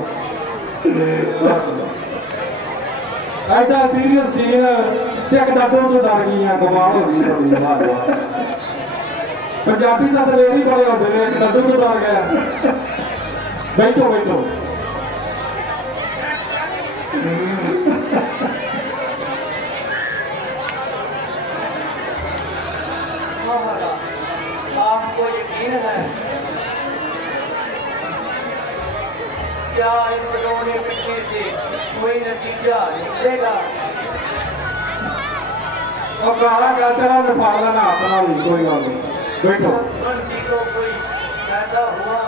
एडा सीरियस सीन एक डड्डू तो डर गई, कमाल हो गई थोड़ी। पंजाबी तो दलेर ही बड़े होते हैं, डड्डू तो डर गया। बैठो बैठो। आपको यकीन है क्या इस रोने पिटने से कोई नतीजा निकलेगा? और कहा कहता है फाड़ लेना अपना भी, कोई बात नहीं। बैठो। जी को कोई पैदा हुआ?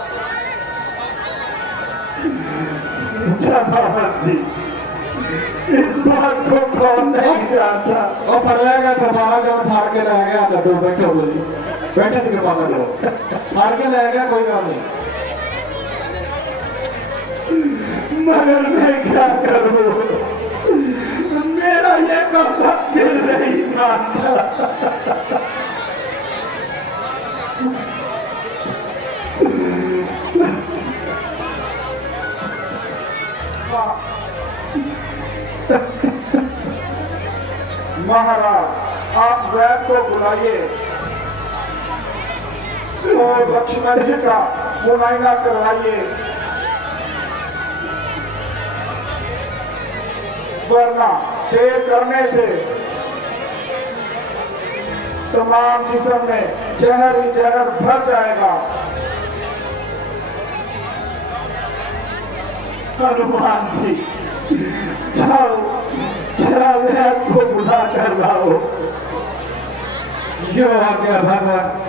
जी, इस बात को कौन नहीं जानता। और पढ़ाया गया कृपाना का फाड़ के ले गया डड्डू। बैठो बोली, बैठे थे कृपाना को फाड़ के ले गया, कोई काम नहीं। मगर मैं क्या करूं, मेरा ये कब्जा दिल नहीं मानता। महाराज आप वैद को बुलाइए और लक्ष्मण जी का मुआयना करवाइए, वरना देर करने से तमाम जिस्म में जहर ही जहर भर जाएगा। हनुमान जी जाओ, जरा वैद को बुला कर लाओ। यो आ गया भगवान।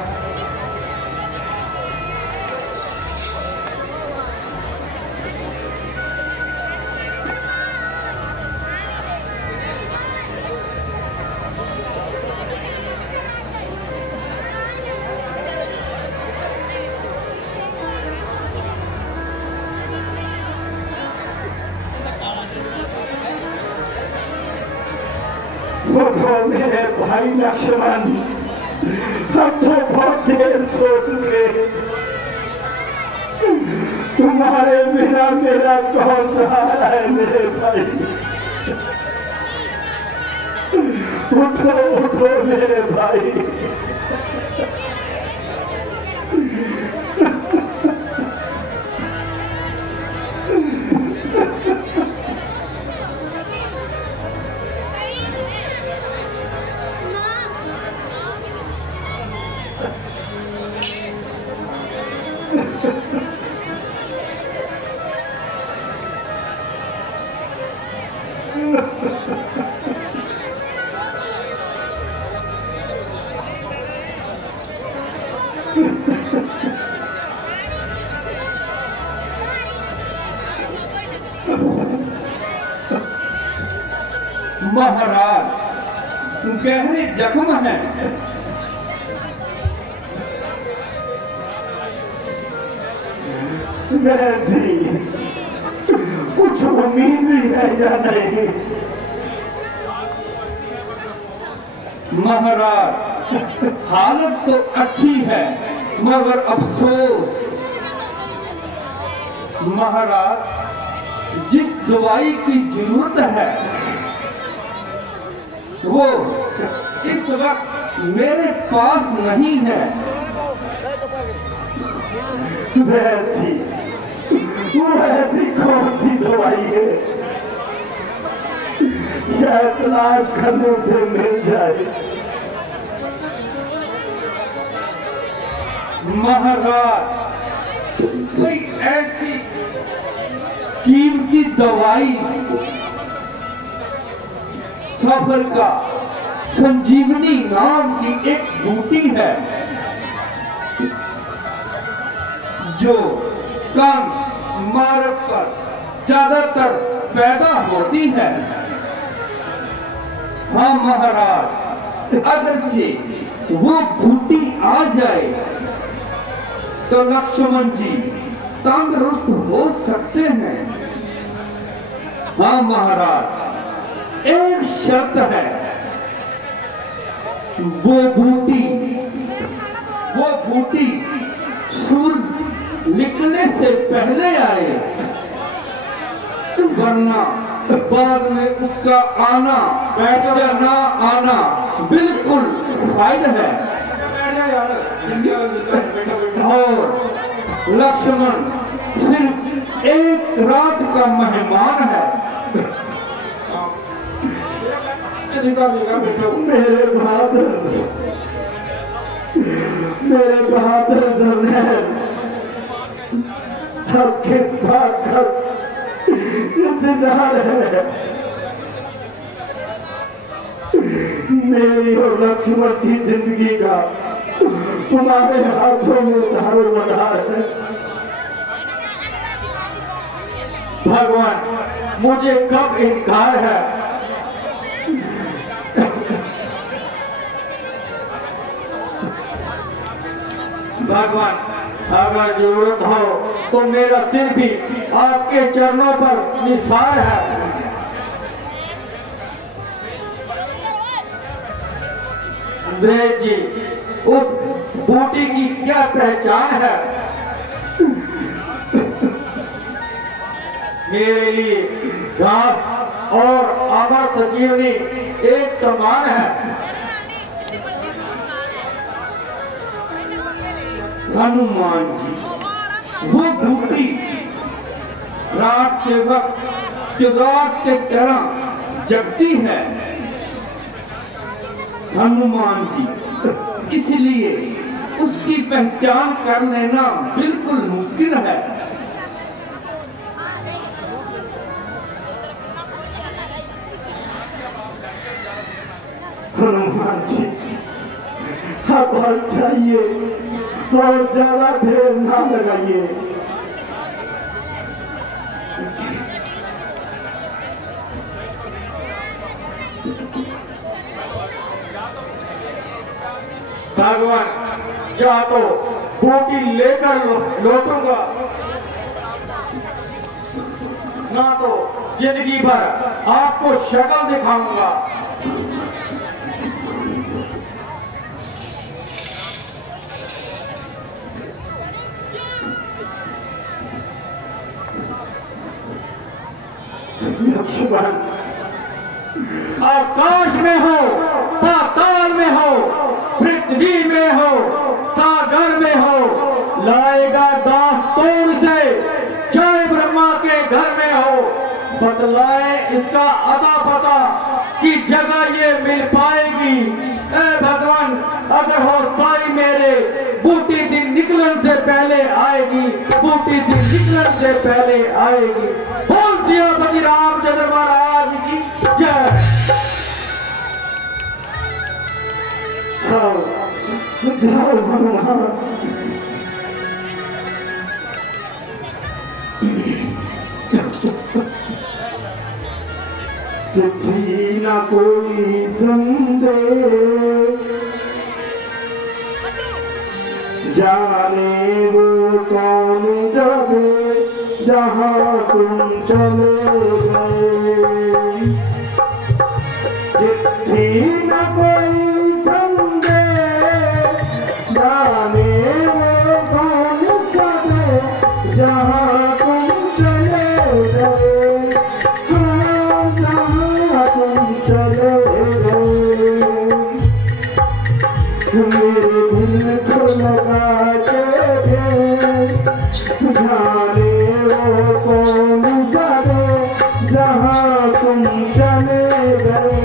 वो मेरे भाई लक्ष्मण, हम तो बहुत देर सो चुके। तुम्हारे बिना मेरा कौन सहारा है मेरे भाई। उठो उठो मेरे भाई। महाराज गहरे जख्म है। बहन जी कुछ उम्मीद भी है या नहीं? महाराज हालत तो अच्छी है मगर अफसोस। महाराज जिस दवाई की जरूरत है वो इस वक्त मेरे पास नहीं है। बहन जी वो ऐसी कौन सी दवाई है या तलाश करने से मिल जाए? महाराज कोई ऐसी कीमती दवाई सफर का संजीवनी नाम की एक बूटी है जो कम मार्ग पर ज्यादातर पैदा होती है। हाँ महाराज अगरचे वो बूटी आ जाए तो लक्ष्मण जी तंदुरुस्त हो सकते हैं। हाँ महाराज एक शर्त है वो बूटी सूरज निकलने से पहले आए वरना बाद में उसका आना या ना आना बिल्कुल फायदा है। और लक्ष्मण सिर्फ एक रात का मेहमान है। मेरे बहादुर जर्नैल अब किस बात का इंतजार है? मेरी और लक्ष्मण की जिंदगी का तुम्हारे हाथों में दारोमदार है। भगवान मुझे कब इनकार है? भगवान अगर जरूरत हो तो मेरा सिर भी आपके चरणों पर निसार है। वेद जी उस बूटी की क्या पहचान है? मेरे लिए घास और अमर संजीवनी एक समान है। हनुमान जी वो बूटी रात के वक्त चिराग के तरह जगती है। हनुमान जी इसलिए उसकी पहचान कर लेना बिल्कुल मुश्किल है। हनुमान जी अब हट जाइए और ज्यादा देर ना लगाइए। भगवान या तो बूटी लेकर लौटूंगा ना तो जिंदगी भर आपको शक्ल दिखाऊंगा। लक्ष्मण आकाश में हो की जगह ये मिल पाएगी। ए भगवान अगर हो साई मेरे, बूटी दिन निकलन से पहले आएगी, बूटी दिन निकलन से पहले आएगी। बोल सियापति रामचंद्र महाराज की जय। जाओ हनुमान, चिट्ठी न कोई संदेश, जाने वो कौन जावे जहाँ तुम चले गए। चिट्ठी न कोई संदेश, जाने वो कौन जावे जहाँ तुम चले गए, जहाँ तुम चले गए। मेरे दिल को लगा के जाने वो कौन जाने जहाँ तुम चले गए।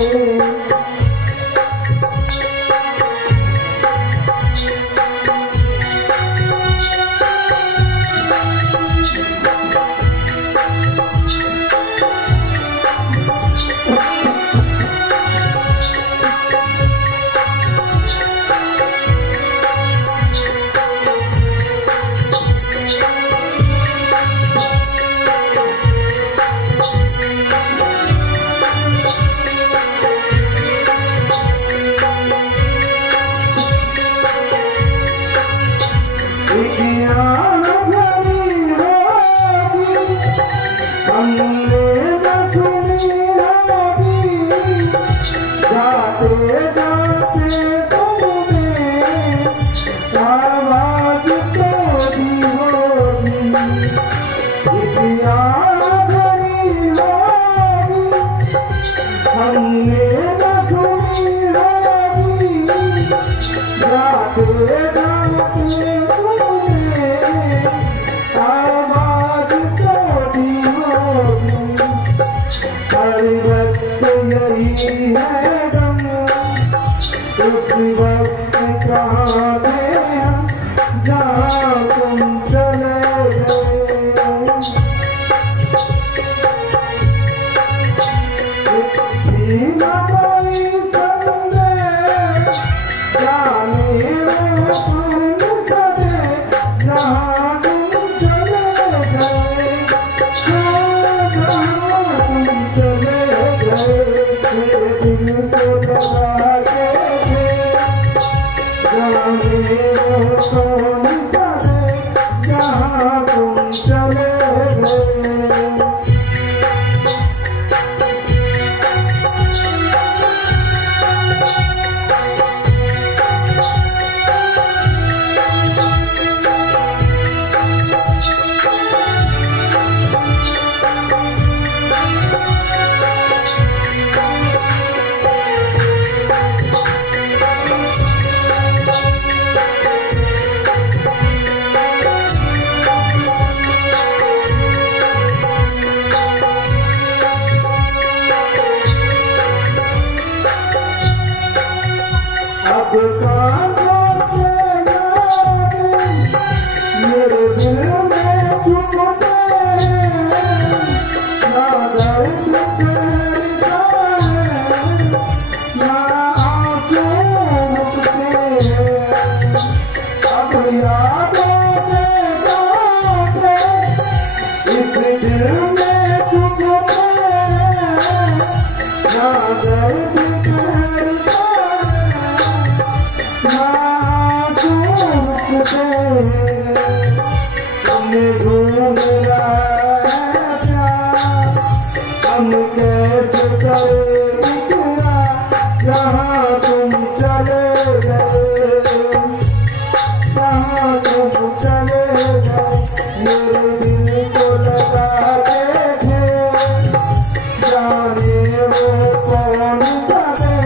जाने वो कौन जाने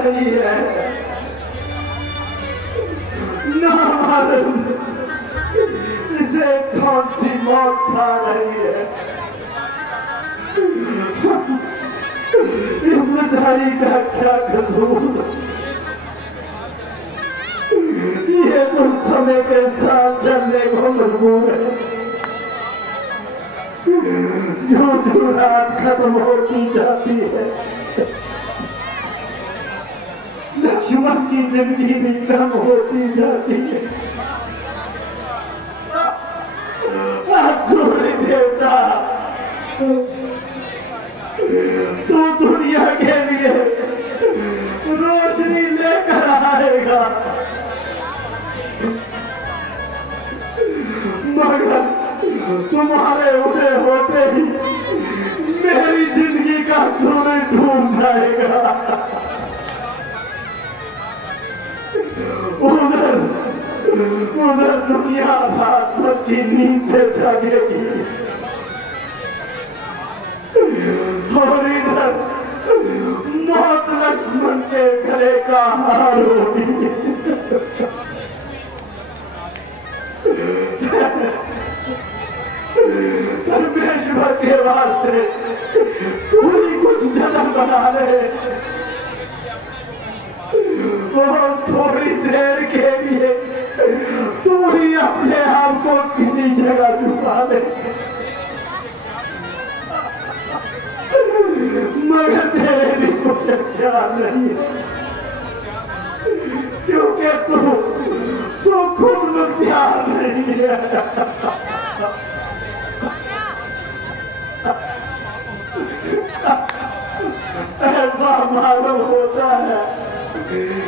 रही है, ना मालूम इसे कौन सी मौत खा रही है। इस बेचारी का क्या कसूर, ये तो समय के साथ चलने को मजबूर है। जो जो रात खत्म होती जाती है, लक्ष्मण की जिंदगी भी कम होती जाती है। सूर्य देवता तू दुनिया के लिए रोशनी लेकर आएगा, मगर तुम्हारे उदय होते ही मेरी जिंदगी का सूर्य डूब जाएगा। उधर उधर दुनिया रात भर की नींद से जागेगी और इधर मौत लक्ष्मण के गले का हार होगी। परमेश्वर के वास्ते तू ही कुछ जन्म बना ले और थोड़ी देर के लिए तू ही अपने आप को किसी जगह छुपा ले, मगर तेरे भी कुछ ख्याल नहीं है, क्योंकि तू खुद मुख्तियार नहीं है। ऐसा मालूम होता है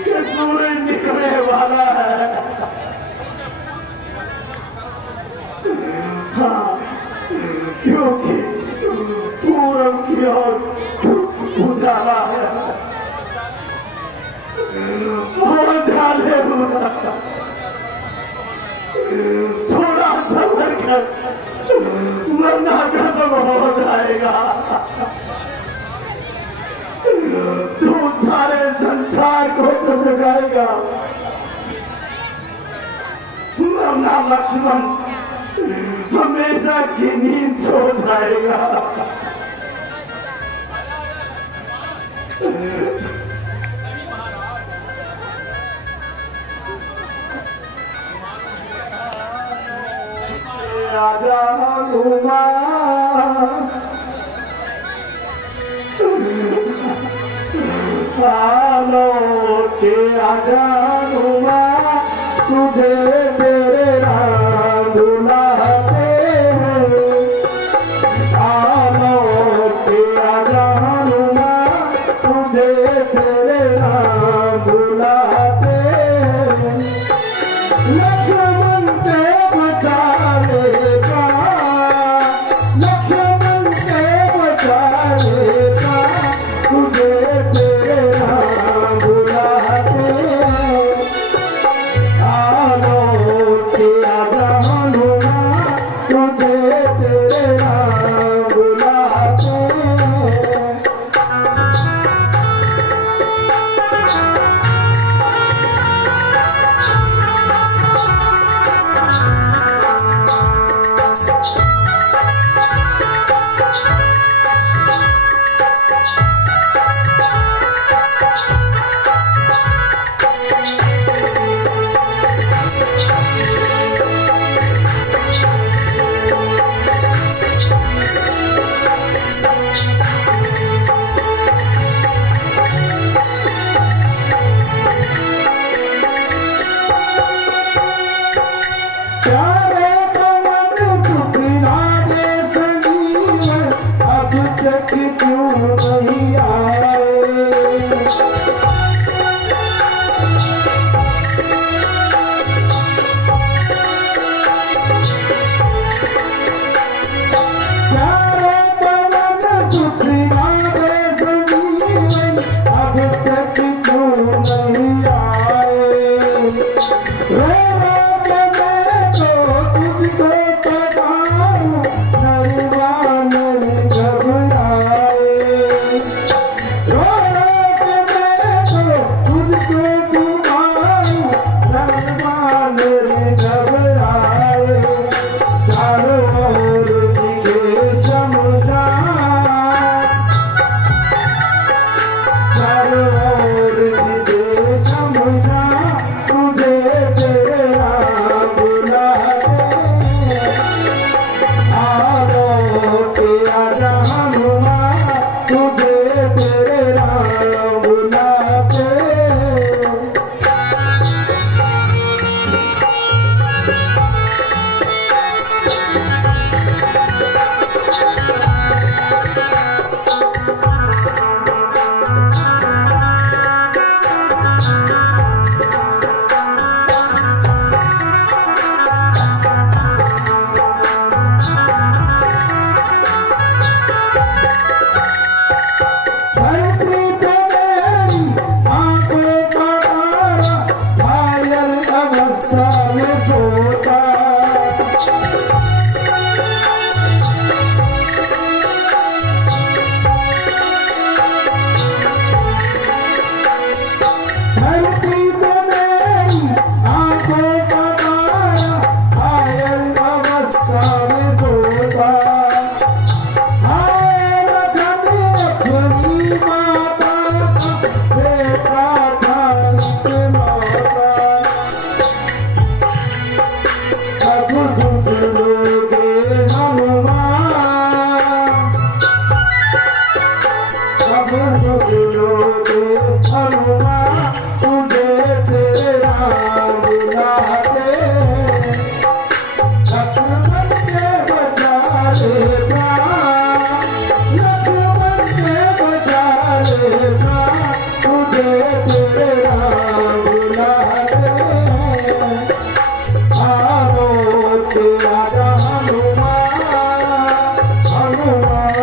कि सूरज निकलने वाला है। हाँ, क्योंकि पूरब की ओर उजाला है। उजाले हुआ थोड़ा सबर कर, वरना खत्म हो जाएगा। तू सारे संसार को तो जगाएगा, वरना लक्ष्मण हमेशा की नींद सो जाएगा। आजा हनुमान आलो के आजा हनुमान, तुझे तेरे राम बुलाते हैं। आलो के आजा हनुमान, तुझे तेरे राम बुलाते हैं। लक्ष्मण के बचाने का, लक्ष्मण के बचाने का, तुझे तेरे राम बुलाते हैं। आलो लक्ष्मण के बचा लेना, लक्ष्मण के बचा लेना, तुझे तेरे राम बुलाते आओ तेरा हनुमान हनुमान।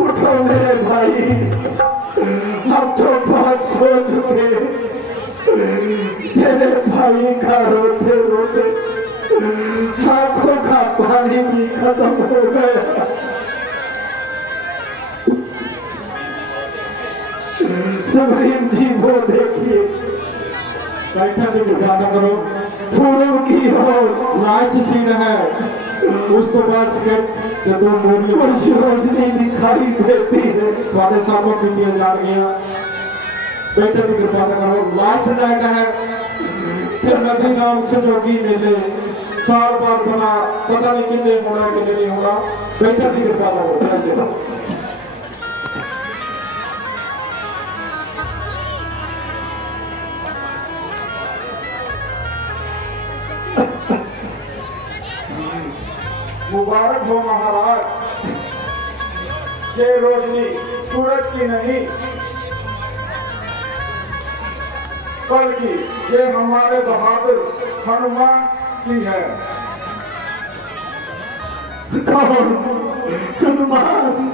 उठो मेरे भाई, हम तो बहुत सो चुके, तेरे भाई का रोते रोते आंखों का पानी भी खत्म हो गया। सुग्रीव जी वो देखिए, बैठा देखो ज्यादा करो, फूलों की हो लास्ट सीन है, उस तो बाद के दो मूवियां कुछ रोशनी दिखाई देती है। थोड़े सामने कीतियां जा रही हैं, बैठे की कृपा करो। लास्ट नायक है फिर नदी नाम संजोगी मेले, साल बाद बना पता नहीं कितने होना कितने नहीं होना, बैठे की कृपा करो। जय श्री राम। मुबारक हो महाराज, ये रोशनी सूरज की नहीं बल्कि ये हमारे बहादुर हनुमान की है। कौन? हनुमान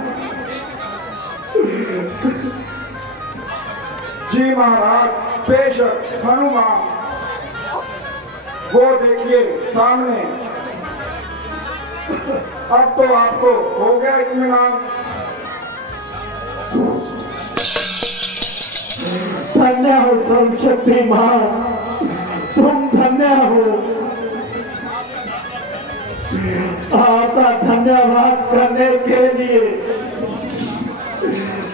जी महाराज, बेशक हनुमान, वो देखिए सामने। अब तो आपको हो गया इत्मीनान। धन्य हो सर्वशक्तिमान, तुम धन्य हो। आपका धन्यवाद करने के लिए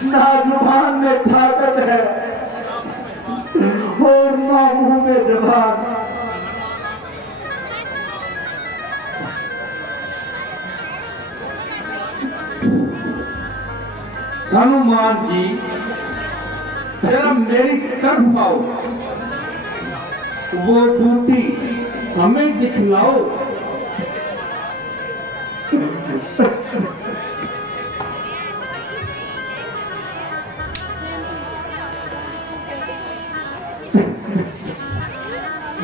ना जुबान में ताकत है और ना मुंह में जबान। हनुमान जी जरा मेरी तरफ आओ, वो बूटी हमें दिखलाओ।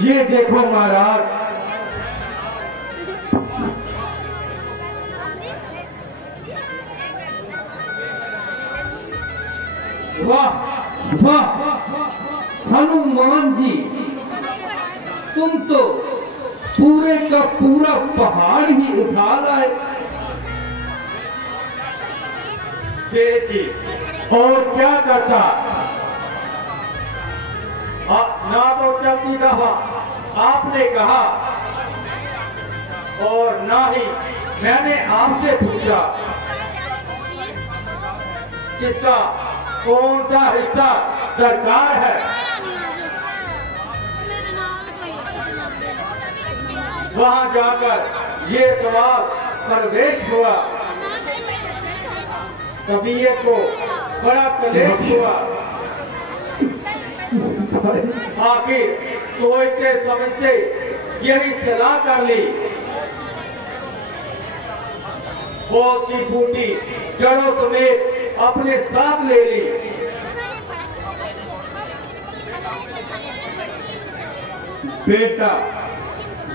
ये देखो महाराज, वाह वाह हनुमान जी, तुम तो पूरे का पूरा पहाड़ ही उठा लाए। बेटी और क्या करता, ना तो चलती दफा आपने कहा और ना ही मैंने आपसे पूछा इसका कौन सा हिस्सा दरकार है। वहां जाकर ये सवाल प्रवेश हुआ, कबीयत को बड़ा कलेश हुआ। आखिर सोचते समझते यही सलाह कर ली, बहुत की बूटी जड़ों समेत अपने साथ ले ली। बेटा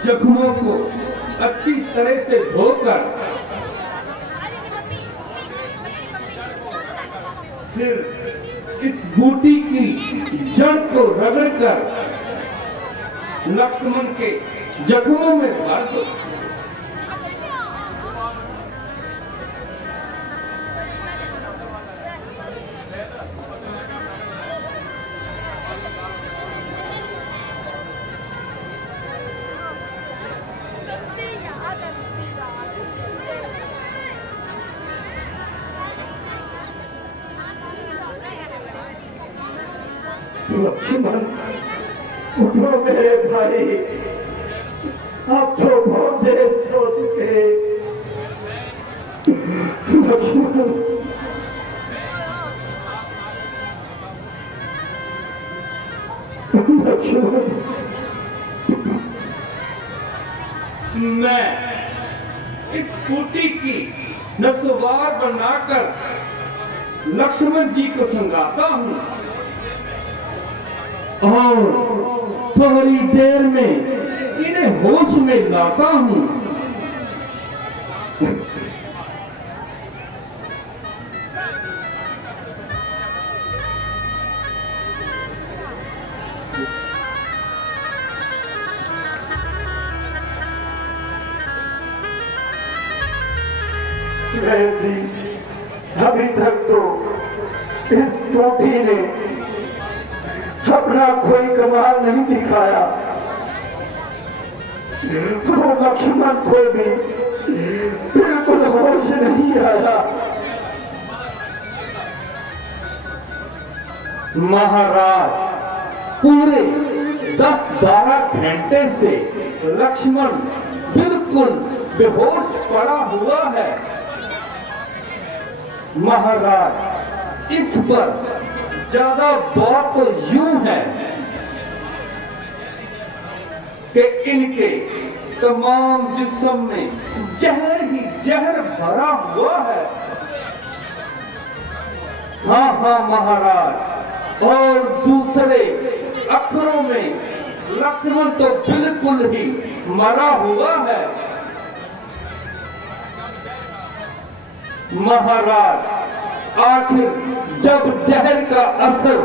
जख्मों को अच्छी तरह से धोकर फिर इस बूटी की जड़ को रगड़कर लक्ष्मण के जख्मों में भर दो। लक्ष्मण उठो मेरे भाई, अब तो बहुत देर हो चुके। लक्ष्मण मैं इस बूटी की नस्वार बनाकर लक्ष्मण जी को संगाता हूँ और थोड़ी देर में इन्हें होश में लाता हूँ। जी अभी तक तो इस टोपी ने अपना कोई कमाल नहीं दिखाया। वो लक्ष्मण को भी बिल्कुल होश नहीं आया। महाराज पूरे 10-12 घंटे से लक्ष्मण बिल्कुल बेहोश पड़ा हुआ है। महाराज इस पर ज्यादा बात तो यूं है कि इनके तमाम जिस्म में जहर ही जहर भरा हुआ है। हाँ महाराज, और दूसरे अखरों में लक्ष्मण तो बिल्कुल ही मरा हुआ है। महाराज आखिर जब जहर का असर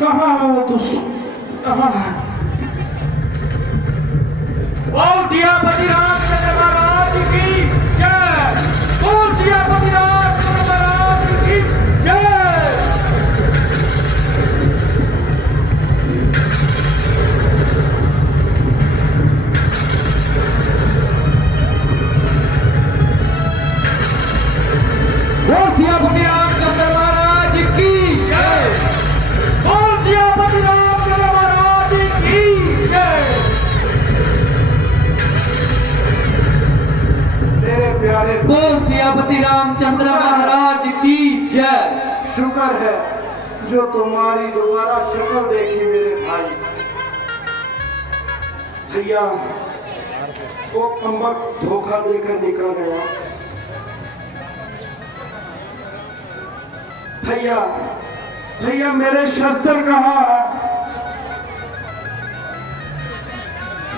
कहाँ हो तुम? बोल सियापति रामचंद्र महाराज की जय। बोल सियापति रामचंद्र महाराज की जय। बोल सियापति रामचंद्र महाराज की जय। बोल सियापति रामचंद्र महाराज की जय। मेरे प्यारे बोल सियापति रामचंद्र महाराज की जय। शुक्र है जो तुम्हारी दोबारा शक्ल देखी मेरे भाई। भैया वो कमबख्त धोखा देकर निकल गया। भैया भैया मेरे शस्त्र कहाँ है?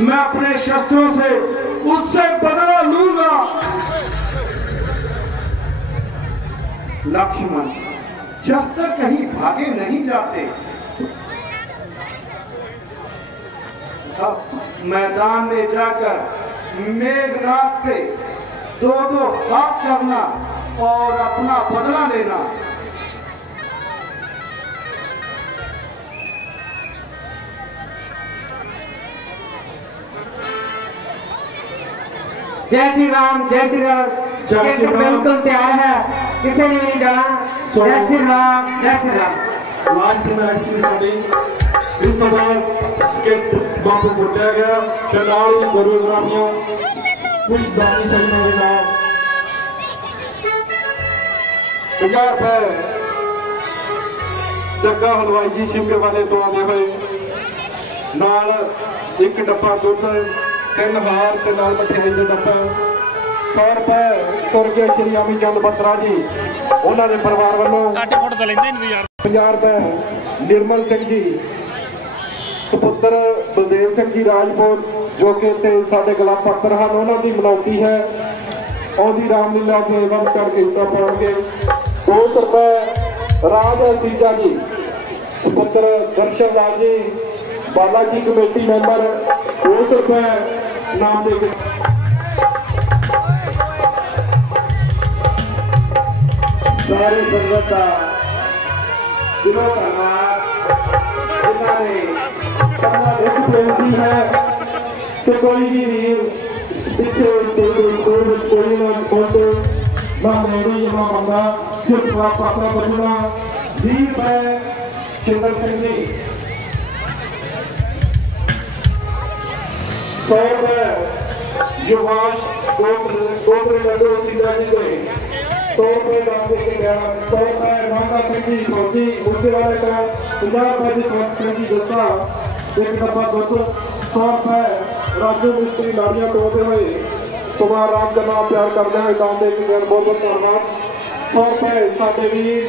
मैं अपने शस्त्रों से उससे बदला लूंगा। लक्ष्मण शस्त्र कहीं भागे नहीं जाते। अब मैदान में जाकर मेघनाथ से 2-2 हाथ करना और अपना बदला लेना। जय श्री राम, जय श्री राम। जय श्री राम। बिल्कुल तैयार है, किसी ने नहीं जाना। जय श्री राम, जय श्री राम। लास्ट मैच ਸੀ ਸਾਡੀ। ਇਸ ਤੋਂ ਬਾਅਦ ਸਕਿੱਟ ਬੰਪ ਕੁੱਟਿਆ ਗਿਆ ਤੇ ਨਾਲ ਹੀ ਕੋਰੀਓਗ੍ਰਾਫੀਆਂ ਕੁਝ ਦਾਨੀ ਸੰਗਤਾਂ ਦੇ ਨਾਲ 50 ਰੁਪਏ ਜੱਗਾ ਹਲਵਾਈ ਜੀ ਸ਼ਿਮਕੇ ਵਾਲੇ ਤੋਂ ਆਉਂਦੇ ਹੋਏ, ਨਾਲ ਇੱਕ ਡੱਬਾ ਦੁੱਧ, 3 ਹਾਰ ਤੇ ਨਾਲ ਮਠਿਆਈ ਦਾ ਡੱਬਾ। 100 ਰੁਪਏ ਸੁਰਗੇ ਸ਼੍ਰੀ ਅਮੀ ਚੰਦ ਬੱਤਰਾ ਜੀ ਉਹਨਾਂ ਦੇ ਪਰਿਵਾਰ ਵੱਲੋਂ। ਸਾਡੇ ਫੋਟੋ ਤਾਂ ਲੈਂਦੇ ਨਹੀਂ ਯਾਰ। 50 ਰੁਪਏ निर्मल सिंह जी सुपुत्र बलदेव सिंह जी राजपुर जो कि साडे गला पत्थर हैं, उन्हों की मनौती है। आउंदी रामलीला के बंद करके हिस्सा पाओगे। 200 रुपए राज सीजा जी सुपुत्र दर्शन लाल जी बालाजी कमेटी मैंबर 200 रुपए नाम दे सारी संगत का दिलों धन्यवाद। एक बेनती है कि कोई भी वीर पिछले सोल कोई ना पहुंचे ना नेड़ी ना बंदा सिर्फ पासा बचना 20 रुपए चंदन सिंह जी 100 रुपए युवाश गोत्र लड्डू सीधा जी को 100 रुपए दान दे के गया 100 रुपए रामदा सिंह जी फौजी उससे वाले का 50 रुपए जसवंत सिंह जी दस्ता एक डब्बा दुध 100 रुपए राजू मिस्त्री लाड़ियां तोड़ते हुए कुमार राम का नाम प्यार करते हुए दान दे के गए बहुत बहुत धन्यवाद 100 रुपए साडे वीर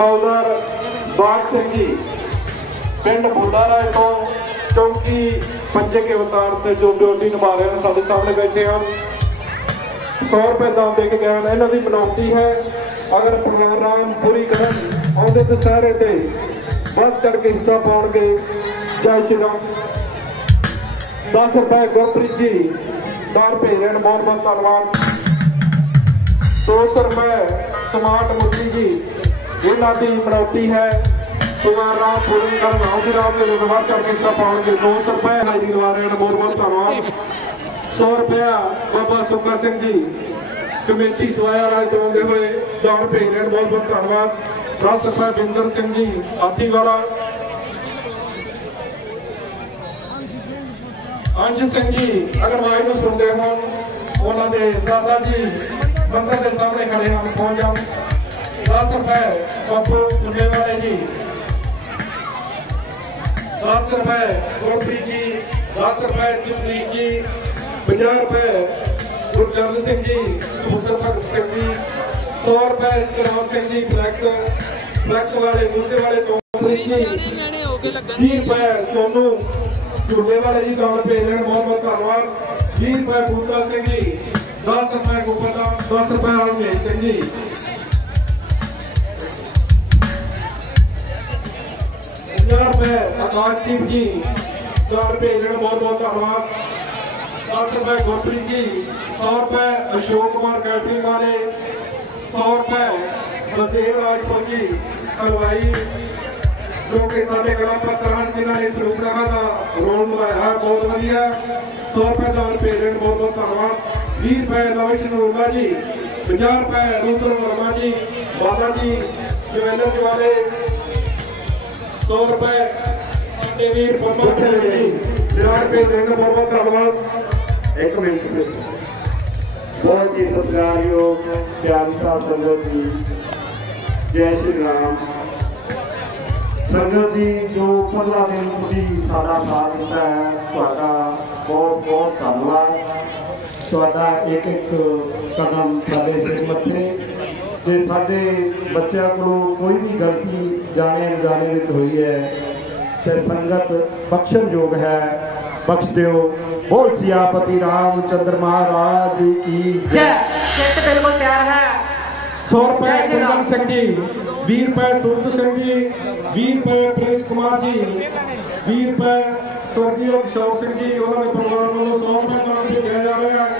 हौलदार बाग सिंह जी पिंड बुला राय तो चौकी पंजे के अवतार से जो ड्यूटी निभा रहे हैं साढ़े सामने बैठे हैं 100 रुपए दाम दे के गए हैं इन्हों की बनौती है अगर प्रोग्राम पूरी करें आते दशहरे से बढ़ चढ़ के हिस्सा पाओगे जय श्री राम 10 रुपए गुरप्रीत जी दान भेज रहे हैं बहुत बहुत धन्यवाद 200 रुपए स्मार्ट मुर्गी जी इन्हों की बनौती है कुमार राम पूरी कर राम के बढ़ चढ़ के हिस्सा पाओगे 200 रुपए हाजिरी लगा रहे हैं बहुत बहुत धन्यवाद 100 रुपया बाबा सुखा सिंह जी कमेटी सवाया राज चलाते हुए दान भेज रहे हैं बहुत बहुत धन्यवाद 10 रुपए बिंदर सिंह जी हाथीवाला अंश सिंह जी अगरवाई को सुनते हो उन्होंने दादा जी मंदिर के सामने खड़े हैं पहुंच जाओ 10 रुपए बापू पुणे वाले जी 10 रुपए गुरप्रीत जी 10 रुपए चिमनीत जी 50 रुपए गुरचरण सिंह जी पुत्र भगत सिंह जी 100 रुपए सतराम सिंह जी ब्लैक वाले मूसे वाले तो 20 रुपए सोनू झूले वाले जी दान भेज रहे हैं बहुत बहुत धन्यवाद 20 रुपए बूटा सिंह जी 10 रुपए गोपाल 10 रुपए रमेश सिंह जी 50 रुपए आकाशदीप जी दान भेज रहे हैं बहुत बहुत धन्यवाद 10 रुपए गुरप्रीत जी 100 रुपए अशोक कुमार कैटरिंग वाले 100 रुपए बलदेव राजपुर जी हलवाई जो कि साढ़े कला पत्र हैं जिन्होंने इस रूपरेखा का रोल निभाया है बहुत वधिया 100 रुपए दान भेज रहे हैं बहुत बहुत धन्यवाद 20 रुपए नवेश नरूला जी 50 रुपए रुद्र वर्मा जी बाला जी ज्वेलर वाले 100 रुपए वीर जी 50 रुपए देने बहुत बहुत धन्यवाद 1 मिनट से बहुत ही सत्कारयोग प्यारी साहब संगत जी जय श्री राम संगत जी जो 15 दिन तुसी साडा साथ दिता है तुहाडा बहुत बहुत धन्यवाद तुहाडा एक एक कदम साडे सिर मत्थे ते साडे बच्चों को कोई भी गलती जाने अनजाने में हुई है ते संगत बख्शण योग है बख्श दियो बोल सियापति रामचंद्र महाराज की जय बिल्कुल तैयार है 100 रुपए कुंदन सिंह जी 20 रुपए सूरत सिंह जी 20 रुपए प्रिंस कुमार जी 20 रुपए स्वर्गीय किशोर सिंह जी उन्होंने परिवार वालों 100 रुपए दान दिया जा रहा है